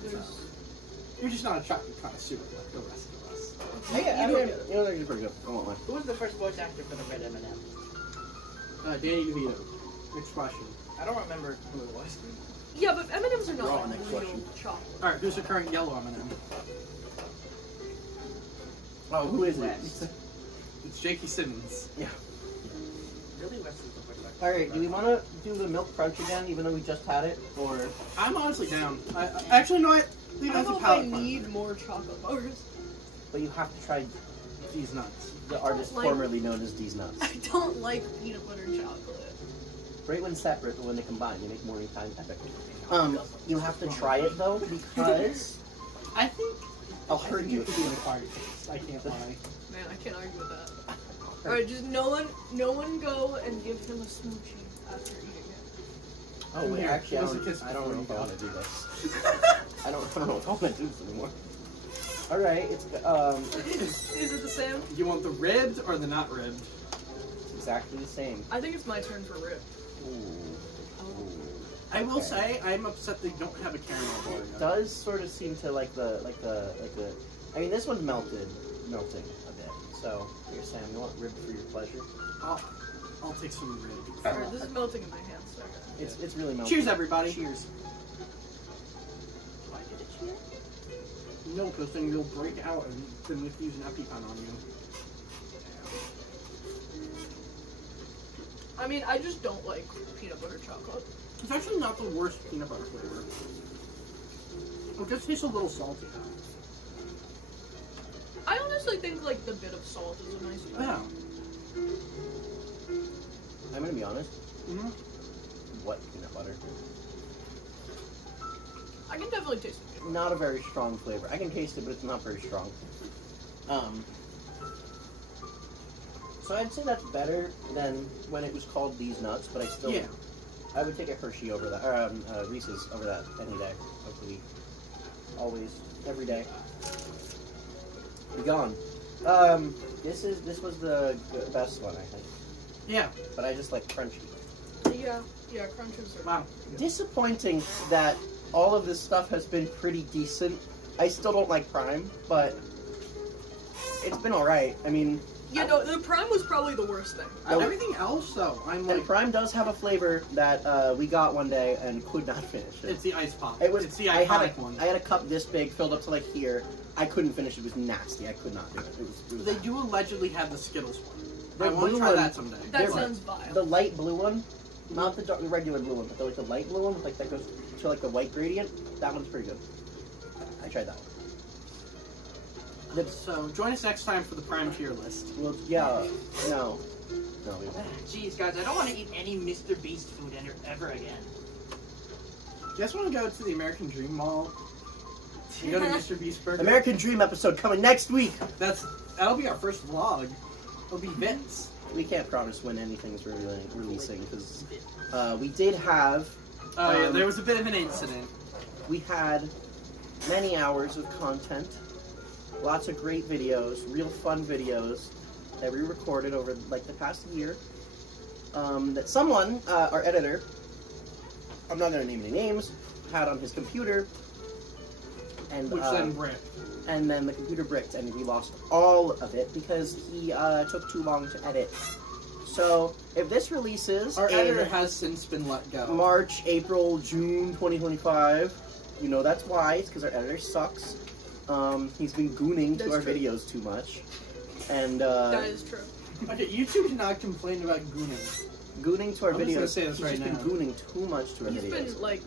You're just not a chocolate connoisseur like the rest of us. Yeah, You I don't mean, get it. you know, they're pretty good. I want one. Who was the first voice actor for the red M&M? Danny DeVito. Next question. I don't remember who it was. Yeah, but M&Ms are not Raw, like next real question. chocolate. All right, who's the current yellow M&M? Oh, who is it? West. It's Jakey Simmons. Really, West is the first actor. All right, do we want to do the milk crunch again, even though we just had it, or I'm honestly down. I actually, no, I think I that's don't a know if I palate cleanser. need more chocolate bars. but you have to try These nuts. the artist Like- formerly known as D's Nuts. I don't like peanut butter chocolate. Great when separate, but when they combine, they make morning time epic. You have to try it though, because I think I'll hurt you. it could be an acquired taste. I can't lie. Man, I can't argue with that. All right, just no one go and give him a smoochie after eating it. Oh wait, Here, actually, give us a kiss I don't know if I before want you to do this. I don't know if I want to do this anymore. All right, it's Is it the same? You want the ribbed or the not ribbed? exactly the same. I think it's my turn for rib. Ooh. I will Okay. say I'm upset they don't have a caramel bar It yet. does sort of seem to like the. I mean, this one's melting a bit. So you're saying you want rib for your pleasure? I'll take some ribbed. Alright, this is melting in my hands. So It's really melting. Cheers, everybody. Cheers. Why did it cheer? No, because then you'll break out and then we have to use an EpiPen on you. I mean, I just don't like peanut butter chocolate. It's actually not the worst peanut butter flavor. It just tastes a little salty. I honestly think like the bit of salt is a nice touch. Yeah. I'm gonna be honest. Mm-hmm. What peanut butter? I can definitely taste it. Not a very strong flavor. I can taste it, but it's not very strong. So I'd say that's better than when it was called These Nuts, but I still, Yeah. I would take a Hershey over that, or Reese's over that any day of the week. Always, every day. Be gone. This was the best one, I think. Yeah. But I just like crunchy. Yeah, crunches are. Wow. Disappointing that all of this stuff has been pretty decent. I still don't like Prime, but it's been alright. I mean... Yeah, no, the Prime was probably the worst thing. Everything else, though, I'm And like... Prime does have a flavor that we got one day and could not finish it. It's the ice pop. It's the I iconic one. had a cup this big filled up to like here. I couldn't finish it. It was nasty. I could not do it. It was They bad. do allegedly have the Skittles one. The I want to blue try one- that someday. That They're- sounds vile. The light blue one, not the dark, the regular blue one, but like the light blue one, with like that goes to like the white gradient. That one's pretty good. I tried that one. So, join us next time for the Prime tier list. Well, yeah, no, we won't. Jeez, guys, I don't want to eat any Mr. Beast food ever again. You guys want to go to the American Dream Mall? You go to Mr. Beast Burger? American Dream episode coming next week. That'll be our first vlog. It'll be Vince. We can't promise when anything's releasing because we did have. Oh yeah, there was a bit of an incident. We had many hours of content, lots of great videos, real fun videos that we recorded over like the past year. That someone, our editor, I'm not going to name any names, had on his computer, and Which then bricked. and then the computer bricked, and we lost all of it because he took too long to edit. So if this releases Our in editor has since been let go. March, April, June 2025, you know that's why. It's because our editor sucks. He's been gooning to That's our true. videos too much, and That is true. Okay, YouTube did not complain about gooning. gooning to our I'm just gonna videos. say this He's right just now. been gooning too much to our He's videos. been like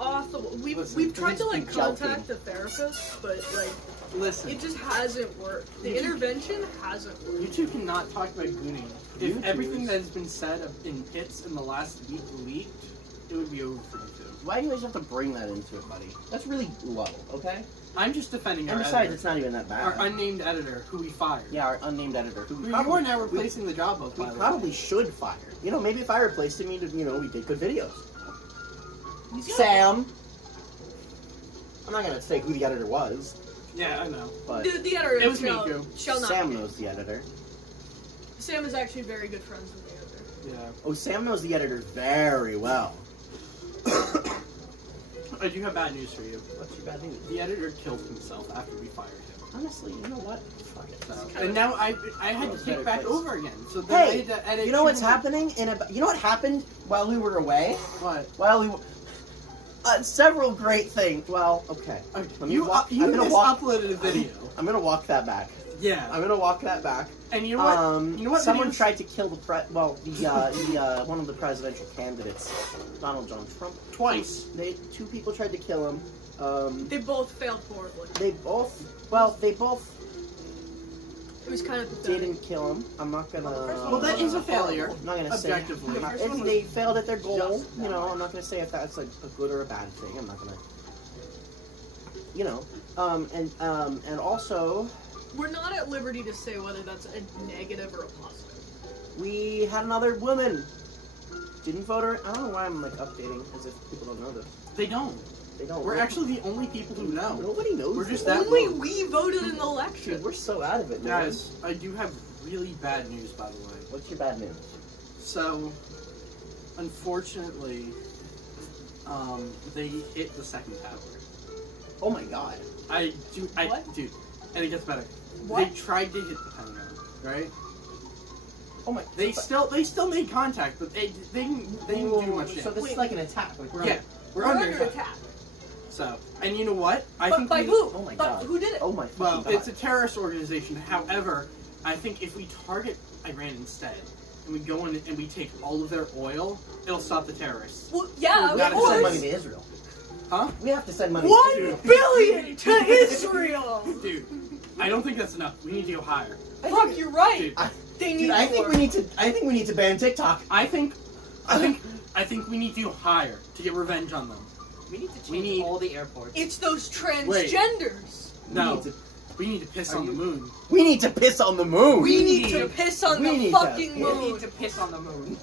off the. Listen, We've tried to he's like been contact jelking. the therapist, but like Listen, it just hasn't worked. The intervention hasn't worked. YouTube cannot talk about gooning. If YouTube everything is- that has been said in hits in the last week leaked, it would be over for YouTube. Why do you always have to bring that into it, buddy? That's really low, okay? I'm just defending And our besides, editor. it's not even that bad. Our unnamed editor, who we fired. Yeah, our unnamed editor. Who Who you are now replacing the job of, we by the way. probably should fire. You know, maybe if I replaced him, we did good videos. He's got- Sam. I'm not gonna say who the editor was, Yeah, I know. but The editor It was shall, Miku. shall not. Sam knows the editor. Sam is actually very good friends with the editor. Yeah. Oh, Sam knows the editor very well. I do have bad news for you. What's your bad news? The editor killed himself after we fired him. Honestly, you know what? Fuck it. So, and now I had to Better take back place. over again. So then I Hey, had to edit you know what's 2 more- happening? You know what happened while we were away? What? While we were... several great things. Well, okay. Let me You, walk. you I'm gonna just walk. uploaded a video. I'm gonna walk that back. Yeah. I'm gonna walk that back. And you know what? You know what? Someone videos- tried to kill the one of the presidential candidates, Donald John Trump. Twice. Two people tried to kill him. They both failed horribly. They both It was kind of pathetic. didn't kill him. I'm not gonna. Well, that is a failure, I'm not gonna say. objectively. I'm not- The first one they failed at their goal. just You know, I'm not gonna say if that's a good or a bad thing. I'm not gonna. You know, and also We're not at liberty to say whether that's a negative or a positive. we had another woman. Didn't vote her. I don't know why I'm like updating as if people don't know this. They don't. They don't. We're actually the only people who know. Nobody knows. We're just this. that Only low. we voted in the election. Dude, we're so out of it, man. Guys, I do have really bad news, by the way. What's your bad news? So, unfortunately, they hit the second tower. Oh my god. What? Dude, and it gets better. What? They tried to hit the Pentagon, right? Oh my. They still made contact, but they didn't do much. So this is like an attack. Like we're Yeah, we're under attack. So, and you know what? But by who? Oh my But god. who did it? Oh my. Well, fucking it's a god. terrorist organization. However, I think if we target Iran instead, and we go in and we take all of their oil, it'll stop the terrorists. Well, yeah, We have of to send money course. to Israel. Huh? We have to send money. 1 to billion to Israel. Dude, I don't think that's enough. We need to go higher. Fuck, you're right. Dude, They need Dude, I think more. we need to. I think we need to ban TikTok. I think we need to go higher to get revenge on them. We need to change We need- all the airports. It's those transgenders. No, we need to piss on the moon. We need to piss on the moon. We need to piss on We the need to fucking piss. We moon. need to piss on the moon.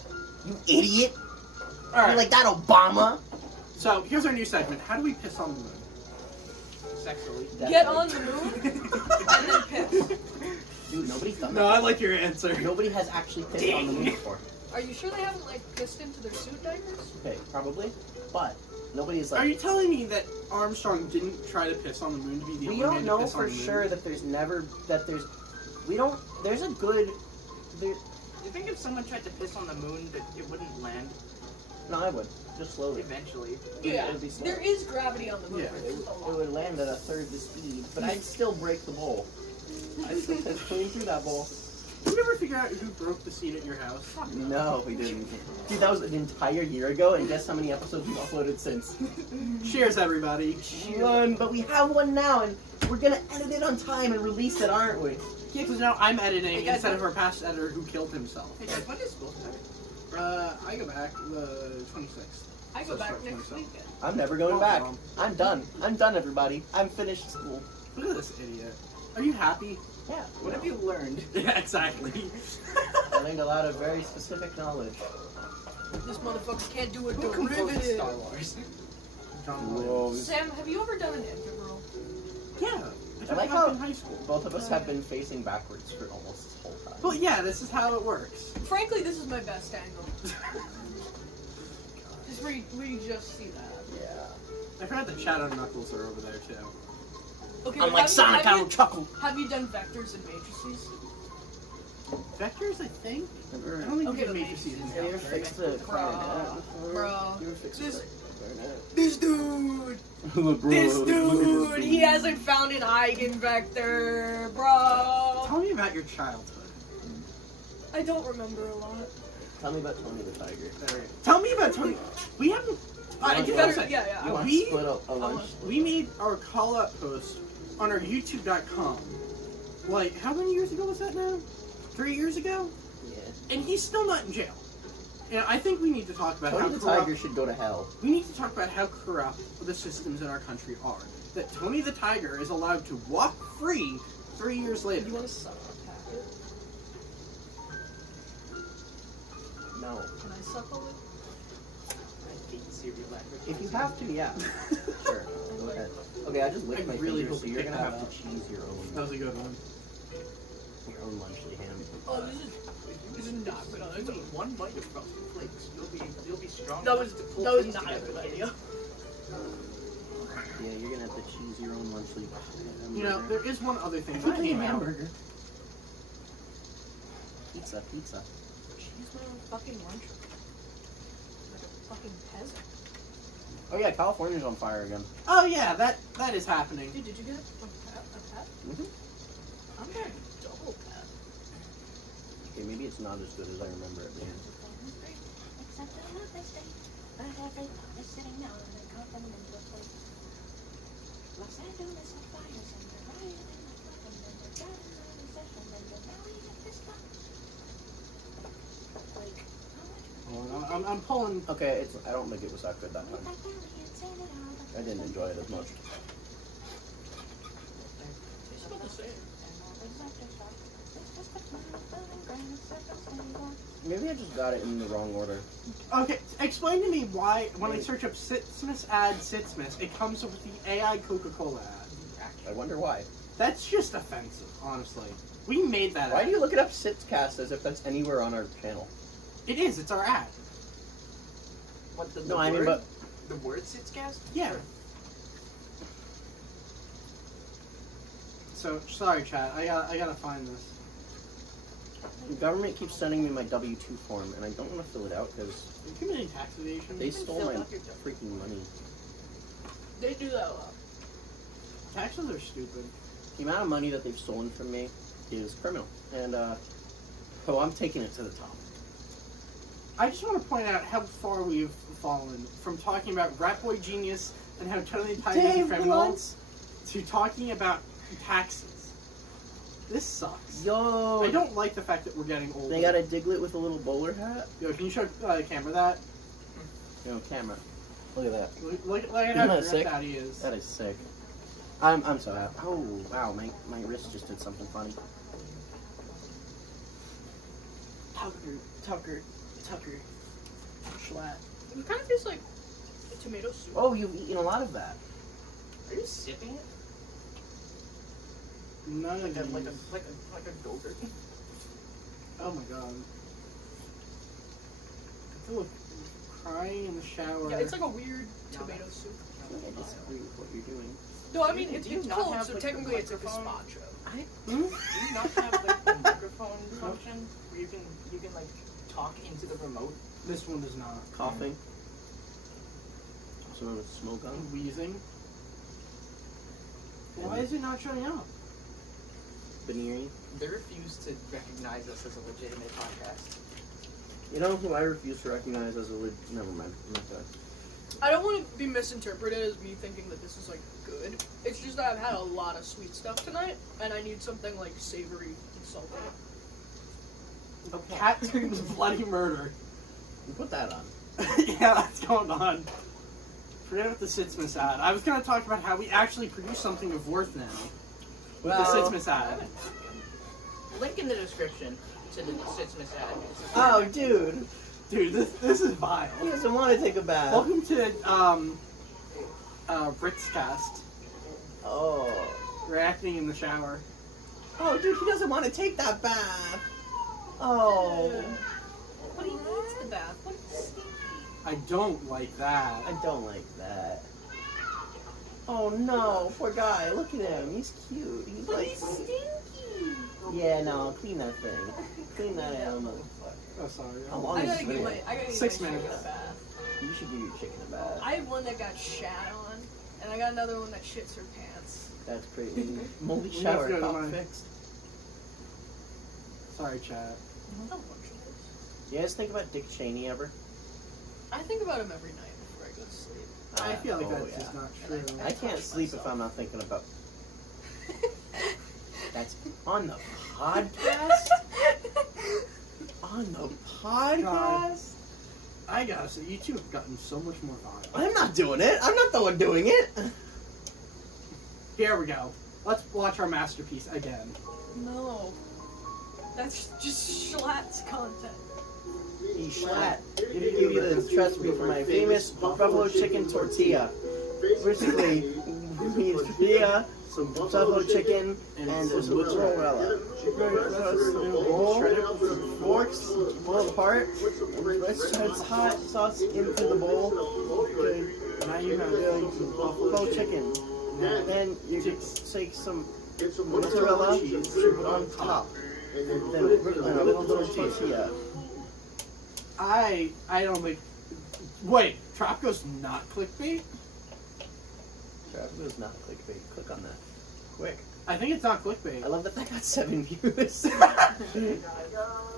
You idiot. All right. You're like that, Obama. So here's our new segment. How do we piss on the moon? Sexually. Get on the moon and then piss. Dude, nobody's done that. No, I like your answer. Nobody has actually pissed on the moon before. Are you sure they haven't like pissed into their suit diapers? Okay, probably. But nobody's Are like. you telling me that Armstrong didn't try to piss on the moon to be the We only don't man to know piss on for the moon? sure that there's never that there's. We don't. There's a good. There, You think if someone tried to piss on the moon, that it wouldn't land no, I would just slowly. eventually? Yeah, It would be slow. there is gravity on the moon. Yeah. but it's a It lot. would land at a third the speed, but I'd still break the bowl. I'd still piss clean through that bowl. Did you ever figure out who broke the seat at your house? No, we didn't. Dude, that was an entire year ago, and guess how many episodes we've uploaded since? Cheers, everybody. None, but we have one now, and we're gonna edit it on time and release it, aren't we? Yeah, because now I'm editing Hey, guys, instead of our past editor who killed himself. Hey guys, when is school start? I go back the 26th. I go So back start next 27. weekend. I'm never going Oh, back. Mom. I'm done. I'm done, everybody. I'm finished school. Look at this idiot. Are you happy? Yeah. What have you learned? Yeah, exactly. I learned a lot of very specific knowledge. This motherfucker can't do a Who composed derivative. Star Wars? John Whoa. Williams. Sam, have you ever done an integral? Yeah. I like how how in high school. both of us have been facing backwards for almost this whole time. Well, yeah, this is how it works. Frankly, this is my best angle. Just where you just see that. Yeah. I forgot that Shadow and Knuckles are over there too. Okay, I'm but like have Sonic, I you, don't chuckle. have you done vectors and matrices? Vectors, I think. I Never. don't think Okay, we but did maybe matrices in Have you ever Vector. fixed the clarinet before? Bro. You ever fixed This- the clarinet? This dude! Look, bro, This look at dude! He hasn't found an eigenvector, bro! Tell me about your childhood. I don't remember a lot. Tell me about Tony the Tiger. Tell me about Tony. We haven't. I You can better- say, yeah. You want we- to split a lunch? We made our call-out post on our YouTube.com. Like, how many years ago was that now? 3 years ago? Yeah. And he's still not in jail. And I think we need to talk about how Tony the corrupt. Tiger should go to hell. We need to talk about how corrupt the systems in our country are. That Tony the Tiger is allowed to walk free 3 years later. You want to suck a packet? No. Can I suckle it? I hate cereal language. If you have to, yeah. Sure. Go ahead. Okay, I just licked I my really fingers, hope so you you're pick gonna that have up. to cheese your That own was a good one. lunchly ham. Oh, this is not good. There's one bite of frosted flakes. You'll be strong. That enough was to pull that was things not a together, good kid. idea. Yeah, you're gonna have to cheese your own lunchly. You know, there is one other thing Put that me a came out. hamburger. Pizza, pizza. Choose my own fucking lunch. Like a fucking peasant. Oh yeah, California's on fire again. Oh yeah, that is happening. Dude, did you get a pet? Mhm. I'm getting a double pet. Okay, maybe it's not as good as I remember it being. Except on this day, but everyone is sitting down in the continental place. Los Angeles on fire, and they're rioting like fucking, and they're driving on recession, and they're now eating this stuff. Like, how much I'm pulling. Okay, it's. I don't think it was that good that with time. that belly and saying it out. I didn't enjoy it as much. It's about the same. Maybe I just got it in the wrong order. Okay, explain to me why when I search up Sitsmas ad Sitsmas, it comes up with the AI Coca-Cola ad. I wonder why. That's just offensive, honestly. We made that Why ad. do you look it up Sitscast as if that's anywhere on our channel? It is. It's our ad. What the No, I mean, word? but The word sits cast? Yeah. So sorry, chat. I gotta find this. the government keeps sending me my W-2 form, and I don't want to fill it out because Are you committing tax evasion? they stole my fill out your freaking money. They do that a lot. Taxes are stupid. The amount of money that they've stolen from me is criminal, and oh, I'm taking it to the top. I just want to point out how far we've fallen from talking about Rat Boy Genius and how Tony the Tiger is a Dave criminal Blunt. to talking about taxes. This sucks. Yo, I don't like the fact that we're getting older. They got a Diglett with a little bowler hat. Yo, can you show the camera that? No camera. Look at that. Look at Isn't how that ripped sick? out he is. That is sick. I'm so happy. Oh wow, my wrist just did something funny. Tucker, Schlatt. It kind of tastes like tomato soup. Oh, you've eaten a lot of that. Are you sipping it? None of these. Like a go-gurt. Oh my god. Look, crying in the shower. Yeah, it's like a weird tomato soup. I disagree with what you're doing. No, I mean, Do it's you not cold, have, so like, technically the it's a microphone? gazpacho. Do you not have like the microphone function where you can like talk into the remote? This one does not. Coughing. Also known as smoke I'm gum. wheezing. Why is it not showing up? Veneering. They refuse to recognize us as a legitimate podcast. You know who I refuse to recognize as a never mind. I'm not gonna. I don't want to be misinterpreted as me thinking that this is like good. It's just that I've had a lot of sweet stuff tonight, and I need something like savory and salty. Cat turns bloody murder. You put that on. Yeah, that's going on. Forget what the Sitzmas ad. I was going to talk about how we actually produce something of worth now. With the Sitzmas ad. Link in the description to the Sitzmas ad. Oh, dude. Dude, this is vile. He doesn't want to take a bath. Welcome to Britzcast. Oh. Reacting in the shower. Oh, dude, he doesn't want to take that bath. Oh. But he needs the bath. What is stinky? I don't like that. I don't like that. Oh no, poor guy. Look at him. He's cute. He's But like. he's stinky. Yeah, no, clean that thing. Clean that animal. Oh, sorry. How long I is gotta this give video? my 6 chicken minutes. a bath. You should give your chicken a bath. I have one that got shat on, and I got another one that shits her pants. That's pretty. Moldy We have shower. to go to Pop mine. fixed. Sorry, chat. You guys think about Dick Cheney ever? I think about him every night before I go to sleep. I feel like Oh, that's yeah. just not And true. I can't sleep if I'm not thinking about. That's on the podcast. On the podcast. I gotta say, you two have gotten so much more violent. I'm not doing it. I'm not the one doing it. Here we go. Let's watch our masterpiece again. No. That's just Schlatt's content. He Schlatt. Let me give you the recipe for my famous Buffalo Chicken Tortilla. Basically, you need tortilla, some buffalo chicken, and some mozzarella. Bowl, forks, boil apart. Let's try this hot sauce into the bowl. Good. Now you have Some buffalo chicken. Then you can take some mozzarella on top. And then a little tortilla. I don't think. Wait, Tropico's not clickbait? It was not clickbait. Click on that. Quick. I think it's not clickbait. I love that that got 7 views.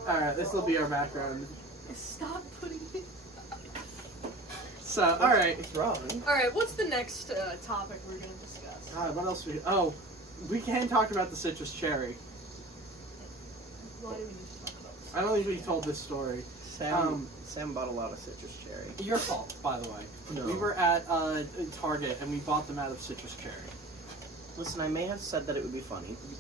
Alright, this will be our background. Stop putting it. So, alright. It's wrong. Alright, what's the next topic we're going to discuss? God, what else we can talk about the citrus cherry. Why do we need to talk about this? I don't think we told this story. Sam bought a lot of citrus cherry. Your fault, by the way. No. We were at Target and we bought them out of citrus cherry. Listen, I may have said that it would be funny. You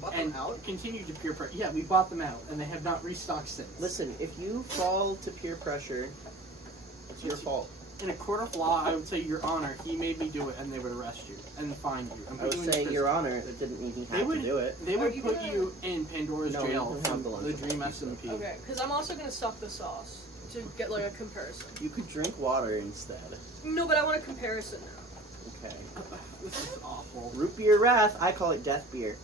bought And them out? continued to peer pressure. Yeah, we bought them out and they have not restocked since. Listen, if you fall to peer pressure, it's your fault. In a court of law, I would say, Your Honor, he made me do it, and they would arrest you and fine you. And I put would you in say, prison. Your Honor, it didn't mean he They had would to do it. They Are would you put gonna- you in Pandora's No, jail you can have the from lunch the with Dream the SMP. Okay, because I'm also going to suck the sauce to get like a comparison. You could drink water instead. No, but I want a comparison now. Okay. This is awful. Root beer wrath, I call it death beer.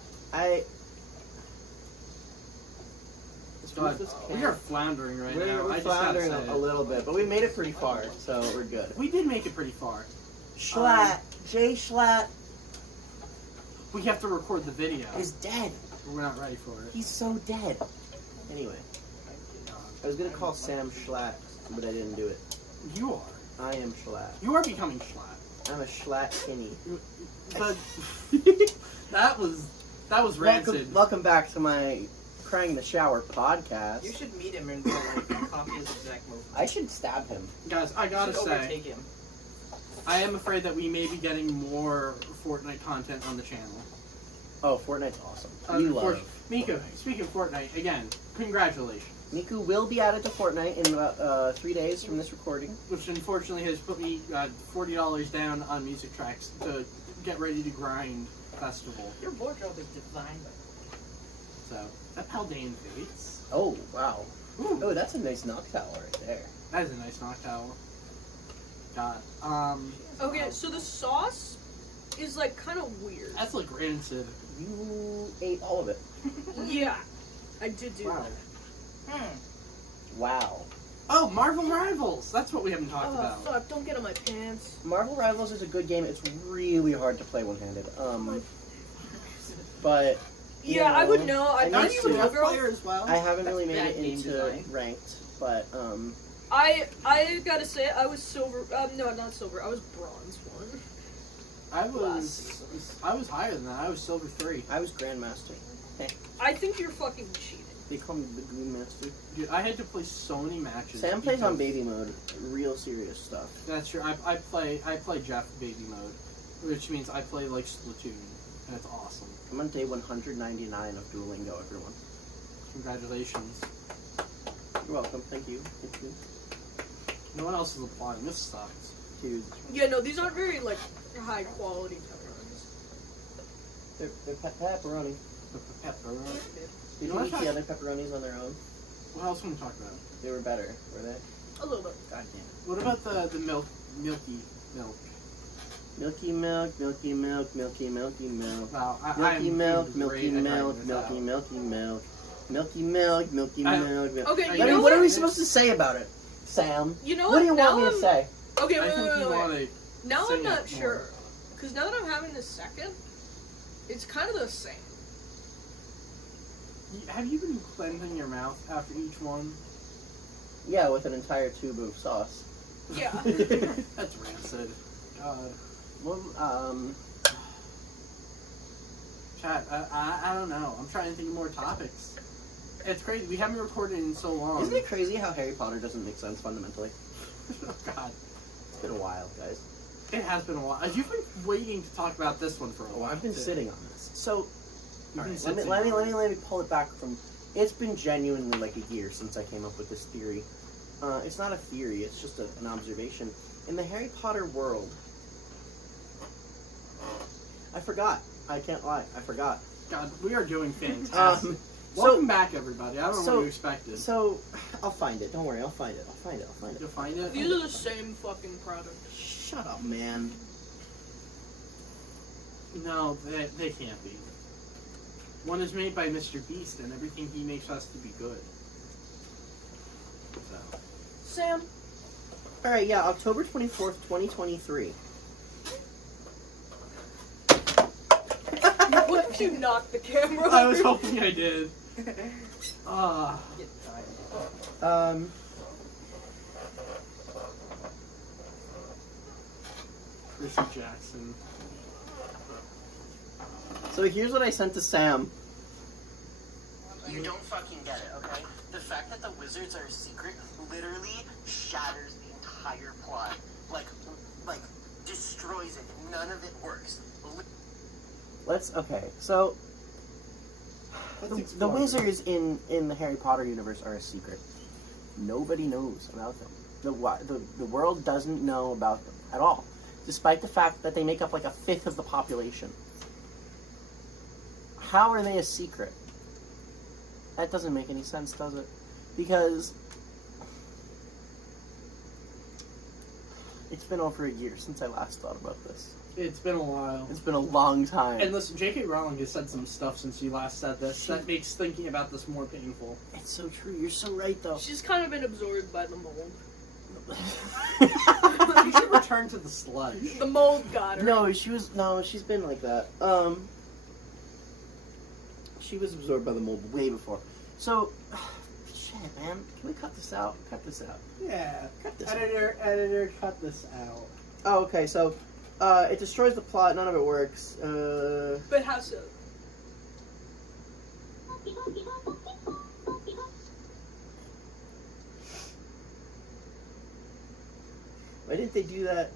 God, we are floundering right now. We're I just gotta floundering say a little bit, but we made it pretty far, so we're good. We did make it pretty far. Schlatt, Jay Schlatt We have to record the video. is dead. We're not ready for it. He's so dead. Anyway, I was gonna call Sam Schlatt, but I didn't do it. You are. I am Schlatt. You are becoming Schlatt. I'm a Schlatt Kinney. That was rancid. Welcome back to my Crying in the Shower podcast. You should meet him and like copy his exact move. I should stab him. Guys, I gotta You should say, overtake him. I am afraid that we may be getting more Fortnite content on the channel. Oh, Fortnite's awesome. We Unfortunately, love Miku, Fortnite. speaking of Fortnite, again, congratulations. Miku will be added to Fortnite in about 3 days from this recording. Which unfortunately has put me $40 down on music tracks to get ready to grind festival. Your wardrobe is divine. So, that Paldean Fates. Oh, wow. Ooh, Oh, that's a nice Noctowl right there. that is a nice Noctowl. God. Okay, so the sauce is like kind of weird. That's like rancid. You ate all of it. Yeah, I did do Wow. that. Wow. Oh, Marvel Rivals! That's what we haven't talked Oh about. fuck! Don't get on my pants. Marvel Rivals is a good game. It's really hard to play one-handed. But you Yeah, I know, would know. I I need Aren't thought you to- a you Death girl. player as well? I haven't really made Bad it game into design. ranked, but I gotta say I was silver. No, not silver. I was bronze one. I was higher than that. I was Silver 3. I was Grandmaster. I think you're fucking cheating. They call me the Green Master. Dude, I had to play so many matches. Sam plays on because- baby mode, real serious stuff. That's true. I play Jeff baby mode, which means I play like Splatoon, and it's awesome. I'm on day 199 of Duolingo, everyone. Congratulations. You're welcome. Thank you. Thank you. No one else is applying. This sucks. Dude, Yeah, no, these aren't very like high quality pepperonis. they're pepperoni. Pepperoni. Did You you know eat what? the other pepperonis on their own? What else can we talk about? They were better, were they? A little bit. God damn it. What about the milky milk? Milky milk, milky milk, milky milky milk. Wow, Milky I'm milk, doing milky great at milk, writing this milky out. milky milk. Milky milk, milky I- milk. milk. Okay, I you I know mean, what are we what? supposed to say about it, Sam? You know What do you now want me to say? Okay, I wait, think wait, you wait, want wait. to. Now say I'm not it sure. more. Because now that I'm having this second, it's kind of the same. Have you been cleansing your mouth after each one? Yeah, with an entire tube of sauce. Yeah. That's rancid. God. Well, Chat, I don't know. I'm trying to think of more topics. It's crazy. We haven't recorded in so long. isn't it crazy how Harry Potter doesn't make sense fundamentally? Oh, God. It's been a while, guys. It has been a while. You've been waiting to talk about this one for a Oh, while. I've been too. sitting on this. So, You've all been right, sitting let on me pull it back from. It's been genuinely like a year since I came up with this theory. It's not a theory. It's just an observation. In the Harry Potter world, I forgot. I can't lie. I forgot. God, we are doing fantastic. So- Welcome back, everybody. I don't know so- what you expected. So, I'll find it. Don't worry. I'll find it. I'll find it. I'll find You'll it. find it? These are the same fucking product. Shut up, man. No, they can't be. One is made by Mr. Beast, and everything he makes has to be good. So. Sam. All right. Yeah. October 24th, 2023. What if you knocked the camera? I was hoping I did. Ah. Get tired. Chrissy Jackson. So here's what I sent to Sam. You don't fucking get it, okay? The fact that the wizards are a secret literally shatters the entire plot. Like, destroys it. None of it works. Okay. So Let's the explore. wizards in the Harry Potter universe are a secret. Nobody knows about them. The world doesn't know about them at all, despite the fact that they make up like a fifth of the population. How are they a secret? That doesn't make any sense, does it? Because it's been over a year since I last thought about this. It's been a while. It's been a long time. And listen, J.K. Rowling has said some stuff since you last said this that makes thinking about this more painful. It's so true. You're so right, though. She's kind of been absorbed by the mold. You should return to the sludge. The mold got her. She's been like that. She was absorbed by the mold way before. So, shit, man. Can we cut this out? Cut this out. Yeah. Cut this out. Editor, cut this out. Oh, okay, so, it destroys the plot. None of it works. But how so? Why didn't they do that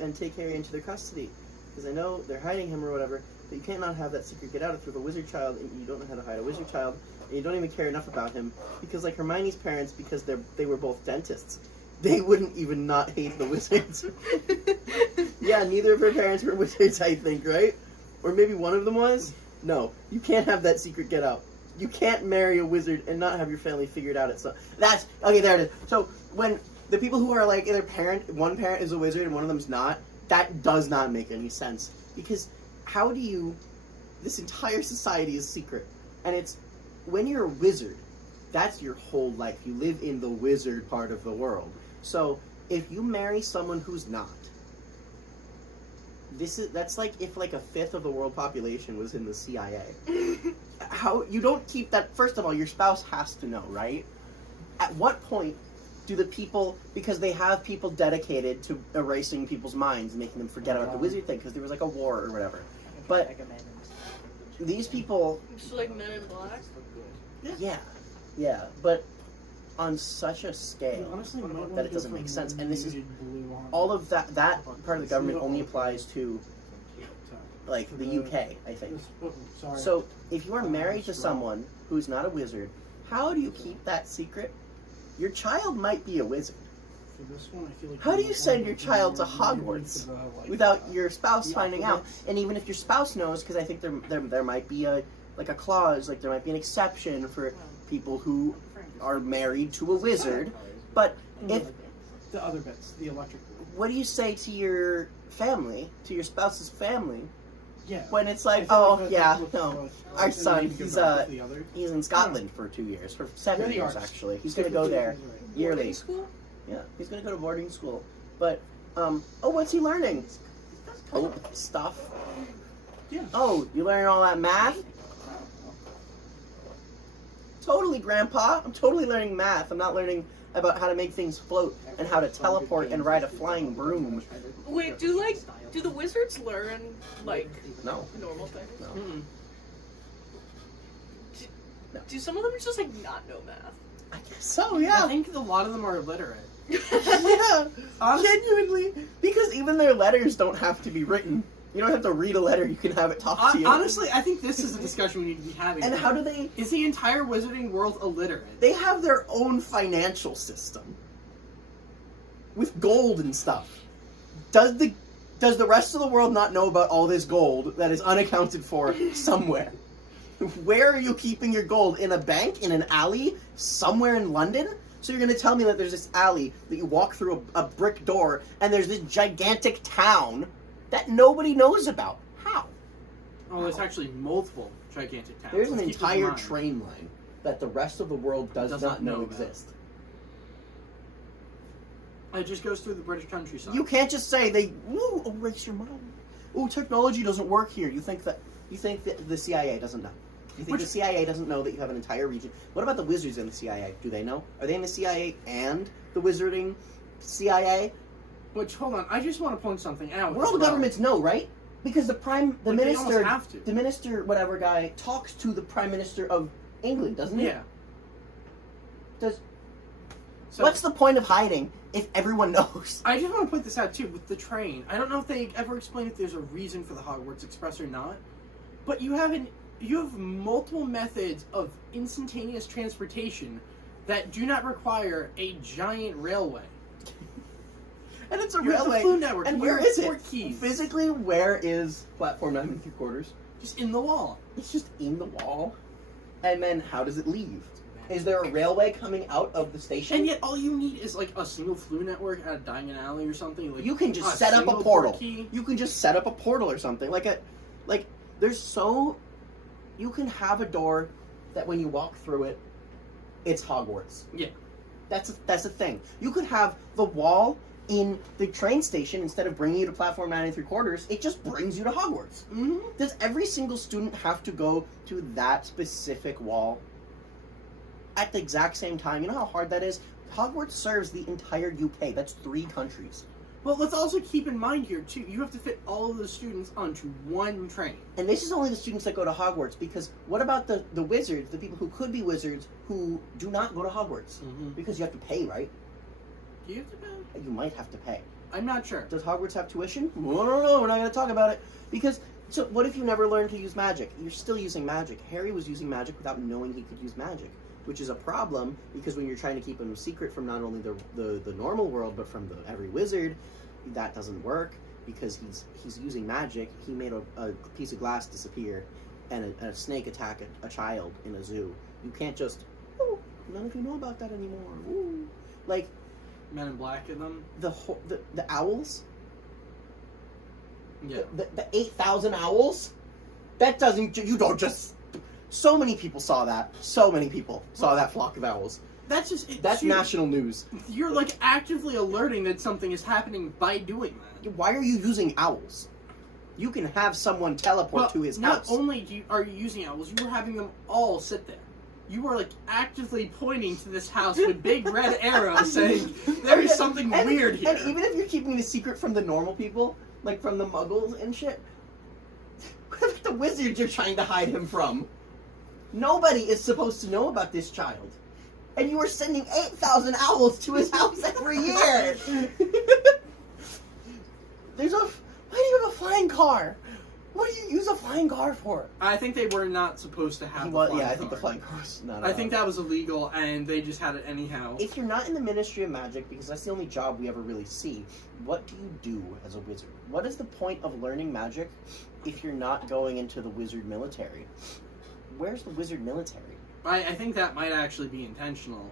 and take Harry into their custody? Because I know they're hiding him or whatever. But you cannot have that secret get out if you have a wizard child and you don't know how to hide a wizard child, and you don't even care enough about him, because like Hermione's parents, because they were both dentists, they wouldn't even not hate the wizards. Yeah, neither of her parents were wizards, I think, right? Or maybe one of them was? No, you can't have that secret get out. You can't marry a wizard and not have your family figured out at some... That's... Okay, there it is. So, when the people who are like, one parent is a wizard and one of them's not, that does not make any sense. Because how do you... This entire society is secret. And it's... When you're a wizard, that's your whole life. You live in the wizard part of the world. So, if you marry someone who's not, that's like if like a fifth of the world population was in the CIA. How you don't keep that? First of all, your spouse has to know, right? At what point do the people, because they have people dedicated to erasing people's minds and making them forget about the wizard thing because there was like a war or whatever. But these people, It's like Men in Black. yeah, but on such a scale Honestly, you might wanna that it go doesn't for make sense. And this is muted blue on all of that part of the government only applies to Sorry. like For the the- UK, I think. Sorry. So, if you are married to someone who's not a wizard, how do you keep that secret? Your child might be a wizard. For this one, I feel like How do you might send wanna your go child to more muted Hogwarts for the, like, without your spouse the finding out? alphabets? And even if your spouse knows, because I think there might be a clause, like there might be an exception for people who are married to a wizard. But if the other bits, the electric blue. what do you say to your family, to your spouse's family, Yeah. when it's I like, feel oh that yeah, looks no, like- our and son, then you he's go back to the other. he's in Scotland for 2 years, for 7 You're the years artist. actually. He's gonna go there yearly. Boarding school? Yeah, he's gonna go to boarding school. But oh, what's he learning? Oh, stuff. Yeah. Oh, you learning all that math? Totally, Grandpa. I'm totally learning math. I'm not learning about how to make things float and how to teleport and ride a flying broom. Wait, do the wizards learn like No. normal things? No. Mm-mm. Do some of them just like not know math? I guess so, I yeah. think a lot of them are illiterate. Yeah. Honestly- Genuinely. Because even their letters don't have to be written. You don't have to read a letter, you can have it talk to you. Honestly, I think this is a discussion we need to be having. And how do they... Is the entire wizarding world illiterate? They have their own financial system. With gold and stuff. Does the rest of the world not know about all this gold that is unaccounted for somewhere? Where are you keeping your gold? In a bank? In an alley? Somewhere in London? So you're going to tell me that there's this alley that you walk through a brick door and there's this gigantic town that nobody knows about. How? Oh, there's actually multiple gigantic towns. There's an Let's keep this in entire mind. train line that the rest of the world does not know about. exist. It just goes through the British countryside. You can't just say erase your mind. Oh, technology doesn't work here. You think that the CIA doesn't know? You think the CIA doesn't know that you have an entire region? What about the wizards in the CIA? Do they know? Are they in the CIA and the wizarding CIA? Which, hold on, I just want to point something out. World governments know, right? Because the They almost have to. the minister, whatever guy, talks to the Prime Minister of England, doesn't he? Yeah. So, What's the point of hiding if everyone knows? I just want to point this out too with the train. I don't know if they ever explain if there's a reason for the Hogwarts Express or not, but you have multiple methods of instantaneous transportation that do not require a giant railway. And it's a You have the railway. Flu Network. And You where have is it? port keys. Physically, where is platform 9 3/4? Just in the wall. It's just in the wall. And then how does it leave? Is there a railway coming out of the station? And yet all you need is like a single Flu Network at a Diagon Alley or something. Like You can just a set up a single portal. port key. You can just set up a portal or something. You can have a door that when you walk through it, it's Hogwarts. Yeah. That's a thing. You could have the wall in the train station, instead of bringing you to platform 9 3/4, it just brings you to Hogwarts. Mm-hmm. Does every single student have to go to that specific wall at the exact same time? You know how hard that is? Hogwarts serves the entire UK. That's 3 countries. Well, let's also keep in mind here, too, you have to fit all of the students onto one train. And this is only the students that go to Hogwarts, because what about the wizards, the people who could be wizards, who do not go to Hogwarts? Mm-hmm. Because you have to pay, right? Do you have to pay? You might have to pay. I'm not sure. Does Hogwarts have tuition? I don't know. We're not going to talk about it. Because So what if you never learned to use magic? You're still using magic. Harry was using magic without knowing he could use magic, which is a problem because when you're trying to keep him secret from not only the normal world but from every wizard, that doesn't work because he's using magic. He made a piece of glass disappear and a snake attack a child in a zoo. You can't just, oh, none of you know about that anymore. Ooh. Like Men in Black in them. The owls. Yeah. The 8,000 owls? That doesn't... You don't just... So many people saw that. So many people saw that flock of owls. That's just... That's national news. You're, like, actively alerting that something is happening by doing that. Why are you using owls? You can have someone teleport to his house. Not only are you using owls, you were having them all sit there. You were, like, actively pointing to this house with big red arrows saying, there is something weird here. And even if you're keeping the secret from the normal people, like from the muggles and shit, what about the wizards you're trying to hide him from? Nobody is supposed to know about this child. And you were sending 8,000 owls to his house every year. Why do you have a flying car? What do you use a flying car for? I think they were not supposed to have I think the flying car was not I think that was illegal, and they just had it anyhow. If you're not in the Ministry of Magic, because that's the only job we ever really see, what do you do as a wizard? What is the point of learning magic if you're not going into the wizard military? Where's the wizard military? I think that might actually be intentional.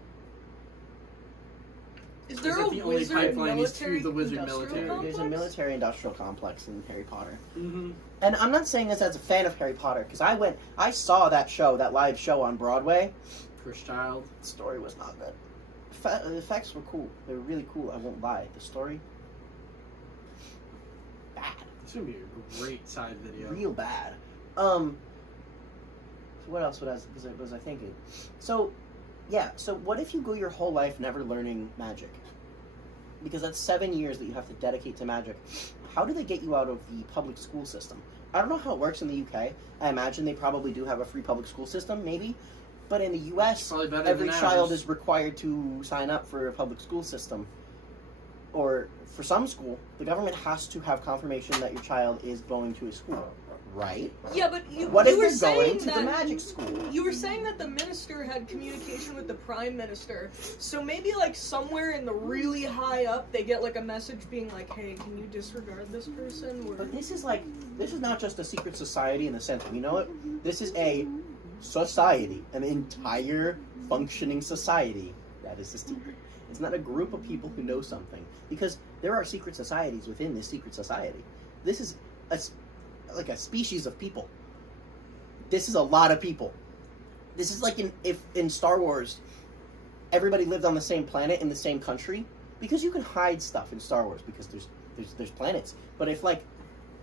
Is there that a the only wizard pipeline is to military the wizard industrial military? complex? There's a military industrial complex in Harry Potter. Mm-hmm. And I'm not saying this as a fan of Harry Potter, because I saw that live show on Broadway. First Child. The story was not good. The effects were cool. They were really cool, I won't lie. The story, bad. It's going to be a great side video. Real bad. So what else was I thinking? So, yeah, so what if you go your whole life never learning magic? Because that's 7 years that you have to dedicate to magic. How do they get you out of the public school system? I don't know how it works in the UK. I imagine they probably do have a free public school system, maybe. But in the US, every child is required to sign up for a public school system. Or, for some school, the government has to have confirmation that your child is going to a school. Right? Yeah, but what you if were they're saying going to that the magic school? You were saying that the minister had communication with the prime minister, so maybe like somewhere in the really high up, they get like a message being like, "Hey, can you disregard this person?" Or... But this is not just a secret society in the sense we know it. This is a society, an entire functioning society that is a secret. It's not a group of people who know something, because there are secret societies within this secret society. This is like a species of people. This is a lot of people. This is like if in Star Wars, everybody lived on the same planet in the same country, because you can hide stuff in Star Wars because there's planets. But if like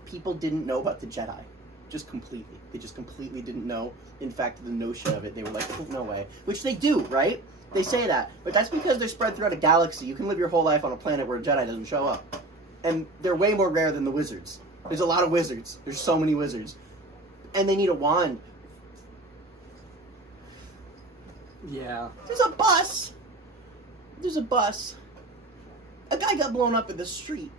people didn't know about the Jedi, they just completely didn't know. In fact, the notion of it, they were like, oh, no way. Which they do, right? They say that, but that's because they're spread throughout a galaxy. You can live your whole life on a planet where a Jedi doesn't show up, and they're way more rare than the wizards. There's a lot of wizards. There's so many wizards. And they need a wand. Yeah. There's a bus! A guy got blown up in the street.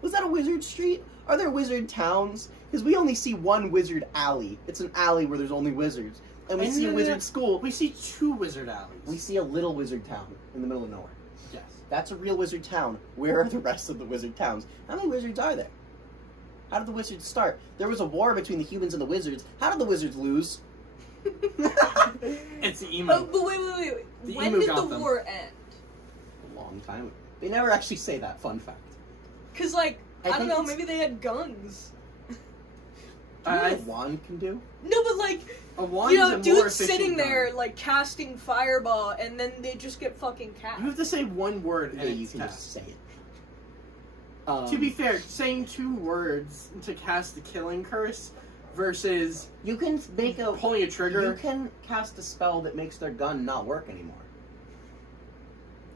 Was that a wizard street? Are there wizard towns? Because we only see one wizard alley. It's an alley where there's only wizards. And we see a wizard school. We see 2 wizard alleys. We see a little wizard town in the middle of nowhere. Yes. That's a real wizard town. Where are the rest of the wizard towns? How many wizards are there? How did the wizards start? There was a war between the humans and the wizards. How did the wizards lose? It's the emu. But wait. The When emu did got the them. war end? A long time. They never actually say that. Fun fact. Cause like I don't think know, it's- maybe they had guns. Do you know what a wand can do? No, but like A wand you is know, a more dudes efficient sitting gun. there like casting fireball, and then they just get fucking capped. You have to say one word and Yeah, you it's can cast. just say it. To be fair, saying 2 words to cast the killing curse versus You can make a pulling a trigger. You can cast a spell that makes their gun not work anymore.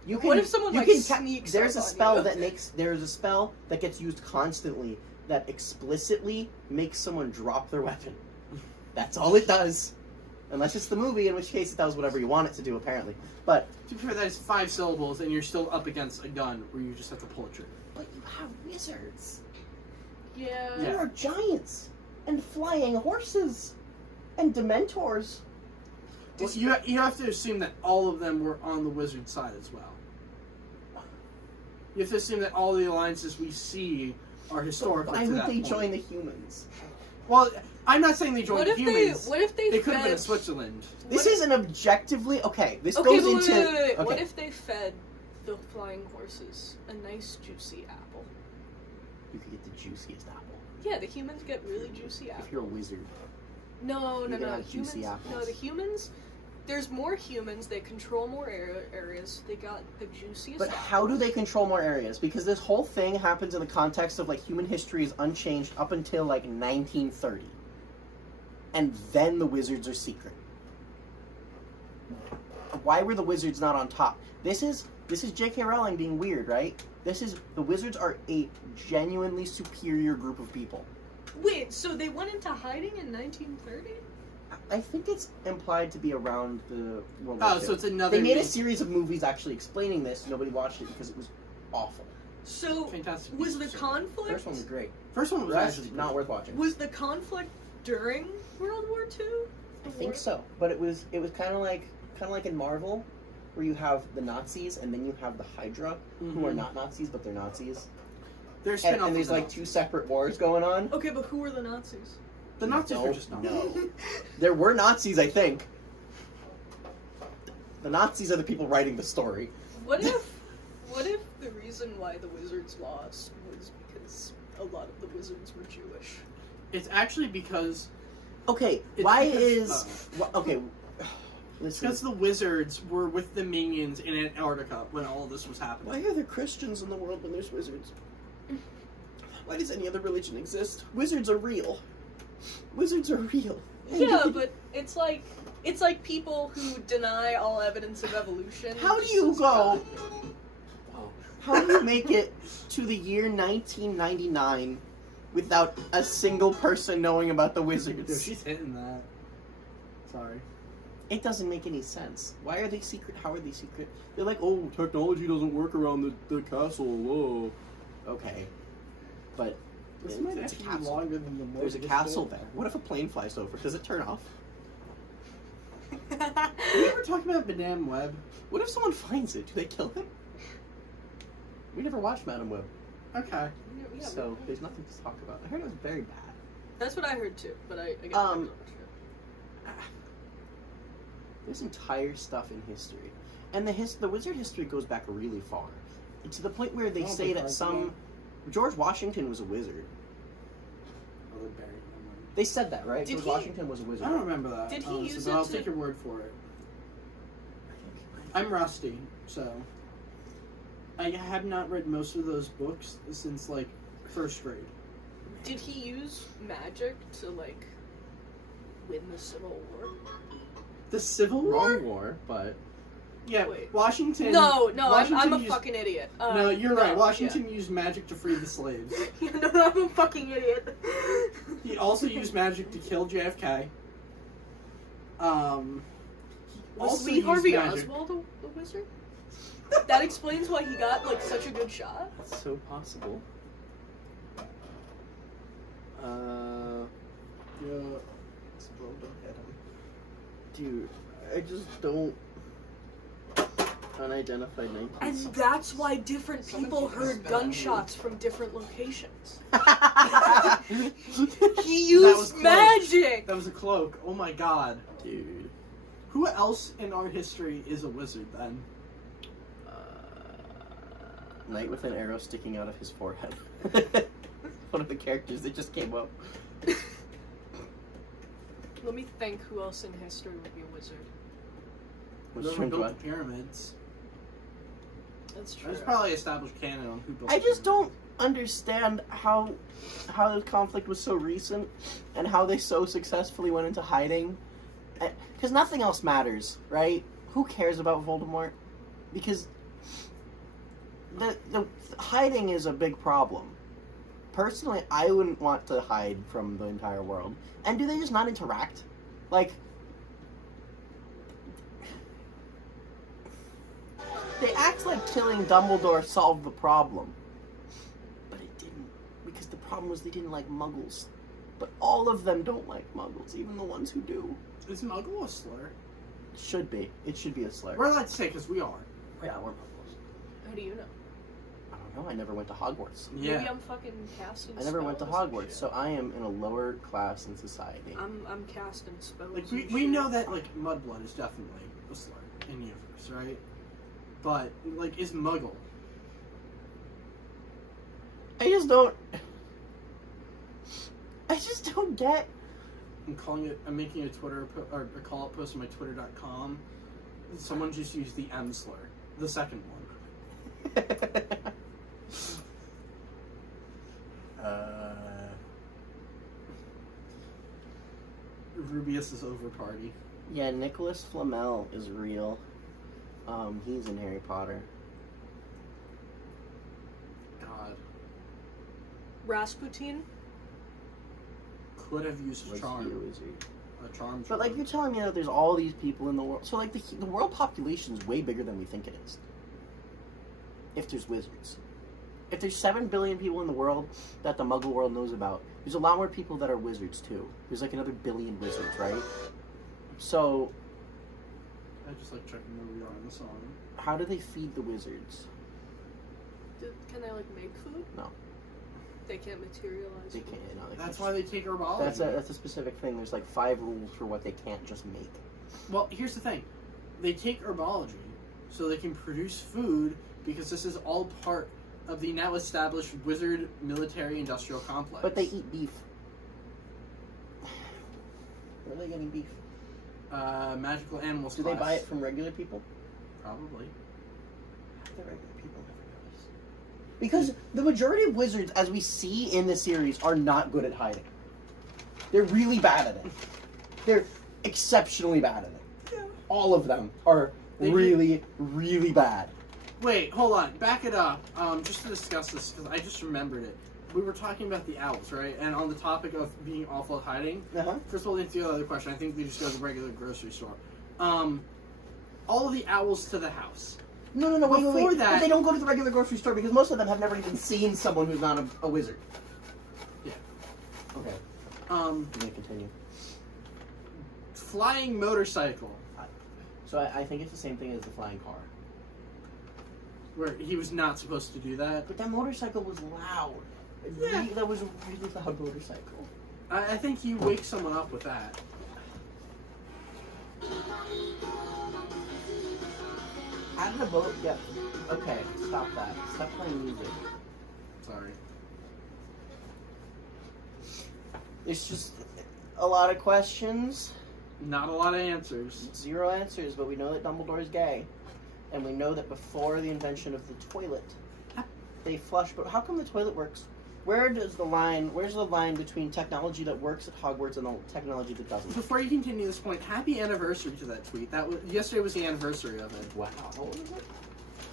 You can, What if someone, you like, can sneaks There's a up on spell you? there's a spell that gets used constantly that explicitly makes someone drop their weapon. That's all it does. Unless it's the movie, in which case it does whatever you want it to do, apparently. But To be fair, that is 5 syllables, and you're still up against a gun where you just have to pull a trigger. you have wizards. Yeah. There are giants. and flying horses and Dementors. Well, you have to assume that all of them were on the wizard side as well. You have to assume that all the alliances we see are historical. Why to would that they point. join the humans? Well, I'm not saying they joined What the if humans. they? What if they? They could have been in fed- Switzerland. This is an objectively okay. This Okay, goes but into wait. okay. What if they fed the flying horses a nice juicy apple? You could get the juiciest apple Yeah, the humans get really juicy apples. if you're a wizard. No. You can have Humans. juicy apples. No, the humans. There's more humans. They control more areas. They got the juiciest. But how do they control more areas? Because this whole thing happens in the context of like human history is unchanged up until like 1930, and then the wizards are secret. Why were the wizards not on top? This is J.K. Rowling being weird, right? The wizards are a genuinely superior group of people. Wait, so they went into hiding in 1930? I think it's implied to be around the World War Oh, II. so it's another. They made a make- series of movies actually explaining this. Nobody watched it because it was awful. So Fantastic. was the Beasts. conflict? First one was great. First one The was rest, actually not worth watching. Was the conflict during World War II? I think so, but it was kind of like in Marvel, where you have the Nazis and then you have the Hydra, who are not Nazis but they're Nazis, There's and there's like two separate wars going on. Okay, but who were the Nazis? The Nazis were Don't just not. know. There were Nazis, I think. The Nazis are the people writing the story. What if the reason why the Wizards lost was because a lot of the Wizards were Jewish? It's actually because Okay, It's why because- is okay? Listen, because the wizards were with the minions in Antarctica when all of this was happening. why are there Christians in the world when there's wizards? Why does any other religion exist? Wizards are real. Wizards are real. Yeah, but it's like people who deny all evidence of evolution. How do you go? How do you make it to the year 1999 without a single person knowing about the Dude, wizards? she's hitting that. Sorry. It doesn't make any sense. Why are they secret? How are they secret? They're like, oh, technology doesn't work around the castle. Whoa. Okay. But This there's might a actually be castle. longer than the There's a castle there. What if a plane flies over? Does it turn off? Are we ever talking about Madame Web? What if someone finds it? Do they kill him? We never watched Madame Web, Yeah, so there's nothing to talk about. I heard it was very bad. that's what I heard too. But I guess There's entire stuff in history, and the wizard history goes back really far, to the point where they don't say think that I some George Washington was a wizard. Oh, they're buried in They said that, right? Did George he- Washington was a them. wizard. I don't remember that. Did he honestly, use but it I'll to- take your word for it. I'm rusty, so I have not read most of those books since like first grade. Did he use magic to like win the Civil War? The Civil War? Wrong war, but Yeah, Wait. Washington. No, I'm Washington a used- fucking idiot. No, you're right. no, Washington used magic to free the slaves. Yeah. No, I'm a fucking idiot. He also used magic to kill JFK. Was Also Lee used Harvey magic. Oswald the wizard? That explains why he got like such a good shot. that's so possible. Yeah. Dude, I just don't. Unidentified 19. And that's why different people heard gunshots from different locations. He That was used close. magic! That was a cloak. Oh my god. Dude. Who else in our history is a wizard then? Knight with an arrow sticking out of his forehead. One of the characters that just came up. Let me think who else in history would be a wizard. Which Whoever strange built one? the pyramids. That's true. There's probably established canon on who built I the just pyramids. don't understand how the conflict was so recent and how they so successfully went into hiding. Because nothing else matters, right? Who cares about Voldemort? Because the hiding is a big problem. Personally, I wouldn't want to hide from the entire world. And do they just not interact? Like, they act like killing Dumbledore solved the problem. But it didn't. Because the problem was they didn't like muggles. But all of them don't like muggles, even the ones who do. Is muggle a slur? Should be. It should be a slur. We're allowed to say because we are. Yeah, we're muggles. How do you know? I don't know. I never went to Hogwarts. Yeah. Maybe I'm fucking casting I never went to spells and Hogwarts, shit. so I am in a lower class in society. I'm casting spells. Like and we shit. know that like mudblood is definitely a slur in universe, right? But like, is muggle? I just don't get. I'm making a Twitter or a call out post on my Twitter.com. Someone just used the M slur, the second one. Rubius' over party. Yeah, Nicholas Flamel is real. He's in Harry Potter. God, Rasputin. could have used Was charm. he a wizard? A charm. But like, you're telling me that there's all these people in the world. So like, the world population is way bigger than we think it is. If there's wizards. If there's 7 billion people in the world that the Muggle world knows about, there's a lot more people that are wizards too. There's like another billion wizards, right? So, I just like checking where we are in the song. how do they feed the wizards? Can they like make food? No. They can't materialize. They food? can't. No, they That's can't. why they take herbology. That's a specific thing. There's like 5 rules for what they can't just make. Well, here's the thing. They take herbology so they can produce food because this is all part of the now established wizard military industrial complex. But they eat beef. Where are they getting beef? Magical animals Do class. they buy it from regular people? Probably. The regular people never notice. Because the majority of wizards, as we see in the series, are not good at hiding. They're really bad at it. They're exceptionally bad at it. Yeah. All of them are They really, really bad. Wait, hold on. Back it up. Just to discuss this, because I just remembered it. We were talking about the owls, right? And on the topic of being awful at hiding, Uh-huh. first of all, let's do the other question. I think they just go to the regular grocery store. All of the owls to the house. No, wait, Before wait. that- But they don't go to the regular grocery store because most of them have never even seen someone who's not a wizard. Yeah. Okay, Um, you may continue. flying motorcycle, So I think it's the same thing as the flying car. where he was not supposed to do that. But that motorcycle was loud. Yeah. That was a really loud motorcycle. I think you wake someone up with that. How did a boat get... Okay, stop that. Stop playing music. Sorry. It's just a lot of questions, Not a lot of answers. 0 answers, but we know that Dumbledore's gay. And we know that before the invention of the toilet, they flush... But how come the toilet works? Where's the line between technology that works at Hogwarts and the technology that doesn't? Before you continue this point, happy anniversary to that tweet. Yesterday was the anniversary of it. Wow. How old is it?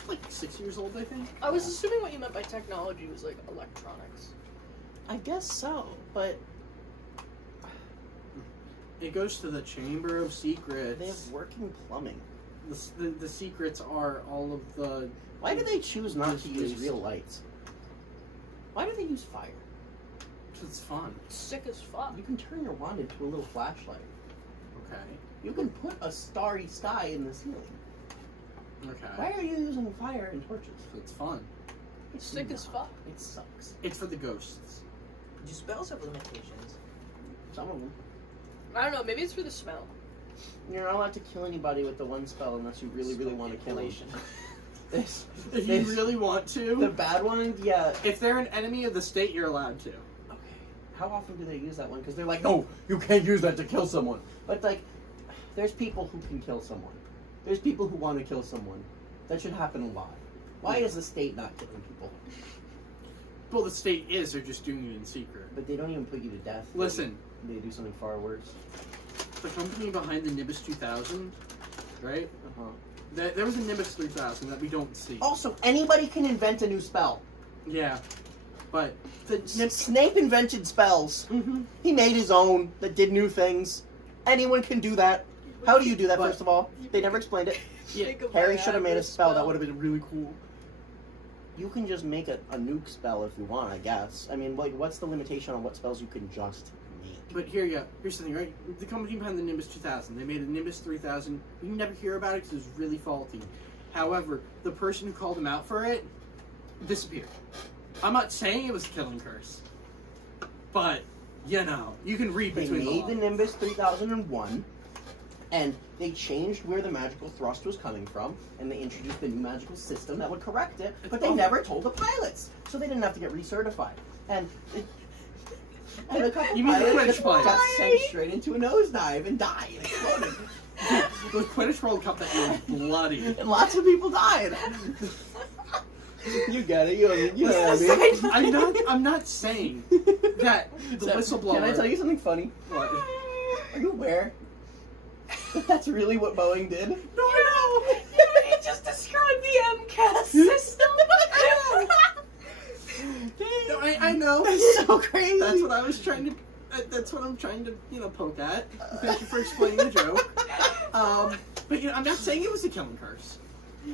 Like 6 years old, I think. I was assuming what you meant by technology was like electronics. I guess so, but It goes to the Chamber of Secrets. they have working plumbing. The secrets are all of the... Why do they choose not to use Waste. real lights? Why do they use fire? It's fun. Sick as fuck. You can turn your wand into a little flashlight. Okay. You can put a starry sky in the ceiling. Okay. Why are you using fire and torches? It's fun. It's Sick as fuck. It sucks. It's for the ghosts. Do spells have limitations? Some of them. I don't know. Maybe it's for the smell. You're not allowed to kill anybody with the one spell unless you really, really want to kill them. Manipulation. This, If you this- really want the to. bad one, yeah. If they're an enemy of the state, you're allowed to. Okay. How often do they use that one? Because they're like, no, you can't use that to kill someone. But like, there's people who can kill someone. There's people who want to kill someone. That should happen a lot. Why is the state not killing people? Well, the state is. They're just doing it in secret. But they don't even put you to death. Listen, They do something far worse. the company behind the Nimbus 2000, right? Uh-huh. There was a Nimbus 3000 that we don't see. Also, anybody can invent a new spell. Yeah. But the Snape invented spells. Mm-hmm. He made his own that did new things. Anyone can do that. How do you do that, But- first of all? They never explained it. Yeah, Think of Harry my should have made a average spell that would have been really cool. You can just make a nuke spell if you want, I guess. I mean, like, what's the limitation on what spells you can just make. But here's the thing, right? The company behind the Nimbus 2000, they made a Nimbus 3000. You never hear about it because it was really faulty. However, the person who called them out for it disappeared. I'm not saying it was a killing curse, but you can read They between the made the lines. Nimbus 3001, and they changed where the magical thrust was coming from, and they introduced a new magical system that would correct it, but they never told the pilots, so they didn't have to get recertified. And a couple You mean the pilots Quidditch players? got sent straight into a nosedive and died and exploded. The Quidditch World Cup that was bloody. And lots of people died. You get it. You know what I mean. I'm not saying that the whistleblower. Can I tell you something funny? What? Are you aware that that's really what Boeing did? No, I You just described the MCAS system. know. I know. That's so crazy. That's what I was trying to. That's what I'm trying to poke at. Thank you for explaining the joke. But I'm not saying it was a killing curse.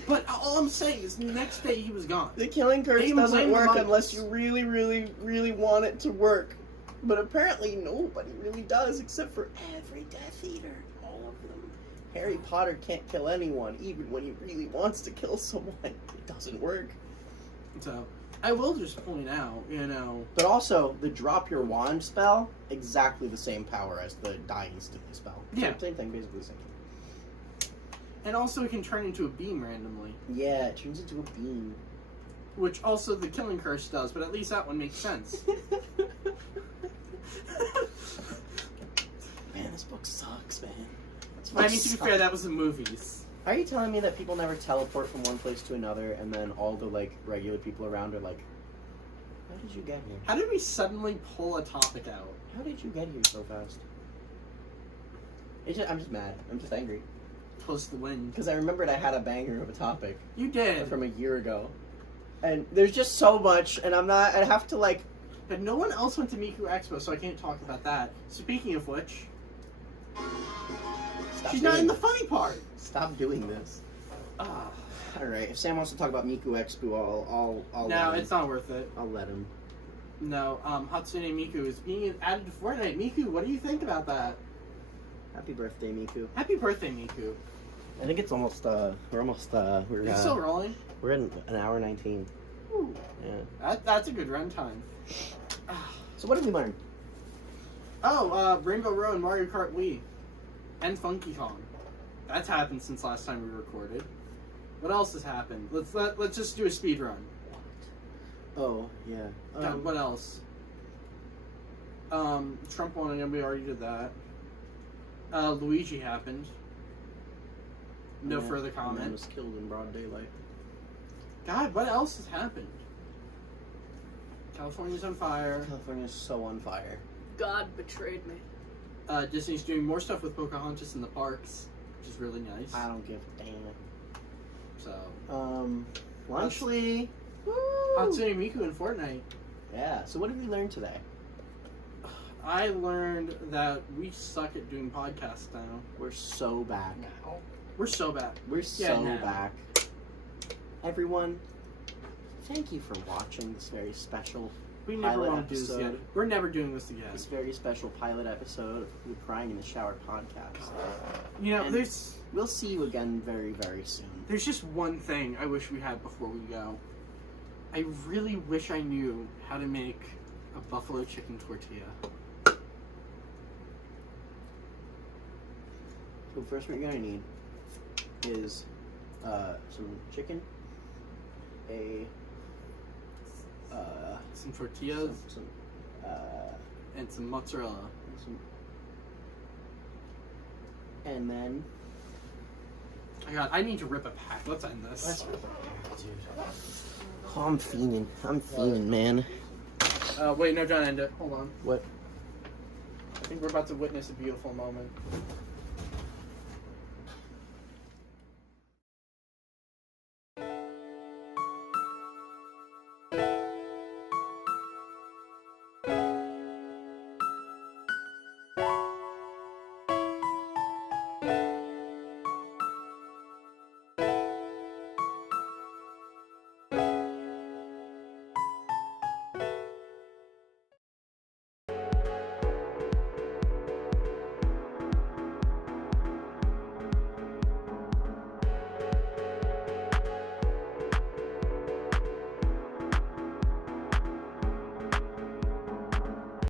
But all I'm saying is the next day he was gone. The killing curse They doesn't blamed work the unless you really, really, really want it to work. But apparently nobody really does, except for every Death Eater. All of them. Harry Potter can't kill anyone, even when he really wants to kill someone. It doesn't work. So I will just point out, But also, the drop your wand spell, exactly the same power as the die instantly spell. Yeah. Same thing, basically the same. and also it can turn into a beam randomly, Yeah, it turns into a beam. which also the killing curse does. But at least that one makes sense. Man, this book sucks, man. I mean, to be fair, that was the movies. Are you telling me that people never teleport from one place to another, and then all the regular people around are like, "How did you get here? How did we suddenly pull a topic out? How did you get here so fast?" I'm just mad. I'm just angry Close to the wind. because I remembered I had a banger of a topic You did. from a year ago, and there's just so much, and I have to But no one else went to Miku Expo, so I can't talk about that. Speaking of which, stop she's not doing in the this. funny part. Stop doing this. Ah. All right, if Sam wants to talk about Miku Expo, I'll No, let him. it's not worth it. I'll let him. No, Hatsune Miku is being added to Fortnite. Miku, what do you think about that? Happy birthday, Miku. Happy birthday, Miku. I think it's almost we're It's still rolling. we're in an hour 19. Ooh, Yeah. that's a good runtime. So what did we learn? Oh, Rainbow Row and Mario Kart Wii. And Funky Kong. That's happened since last time we recorded. What else has happened? Let's just do a speed run. Oh yeah. What else? Trump won again. We already did that. Luigi happened. No Yeah, further a man comment. was killed in broad daylight. God, what else has happened? California's on fire. California's so on fire. God betrayed me. Disney's doing more stuff with Pocahontas in the parks, which is really nice. I don't give a damn. So, Lunchley. Hatsune Miku in Fortnite. Yeah. So what did we learn today? I learned that we suck at doing podcasts now. We're so back. Now. We're so bad. We're so now. back. Everyone, thank you for watching this very special, We never Pilot want to do this episode. again. We're never doing this again. this very special pilot episode of the Crying in the Shower podcast. You know, And there's we'll see you again very, very soon. there's just one thing I wish we had before we go. I really wish I knew how to make a Buffalo Chicken Tortilla. So first what you're gonna need is some chicken, Some tortillas some and some mozzarella. and then God, I need to rip a pack. Let's end this. Oh, I'm fiending, man. Wait, no, don't end it. Hold on. What? I think we're about to witness a beautiful moment.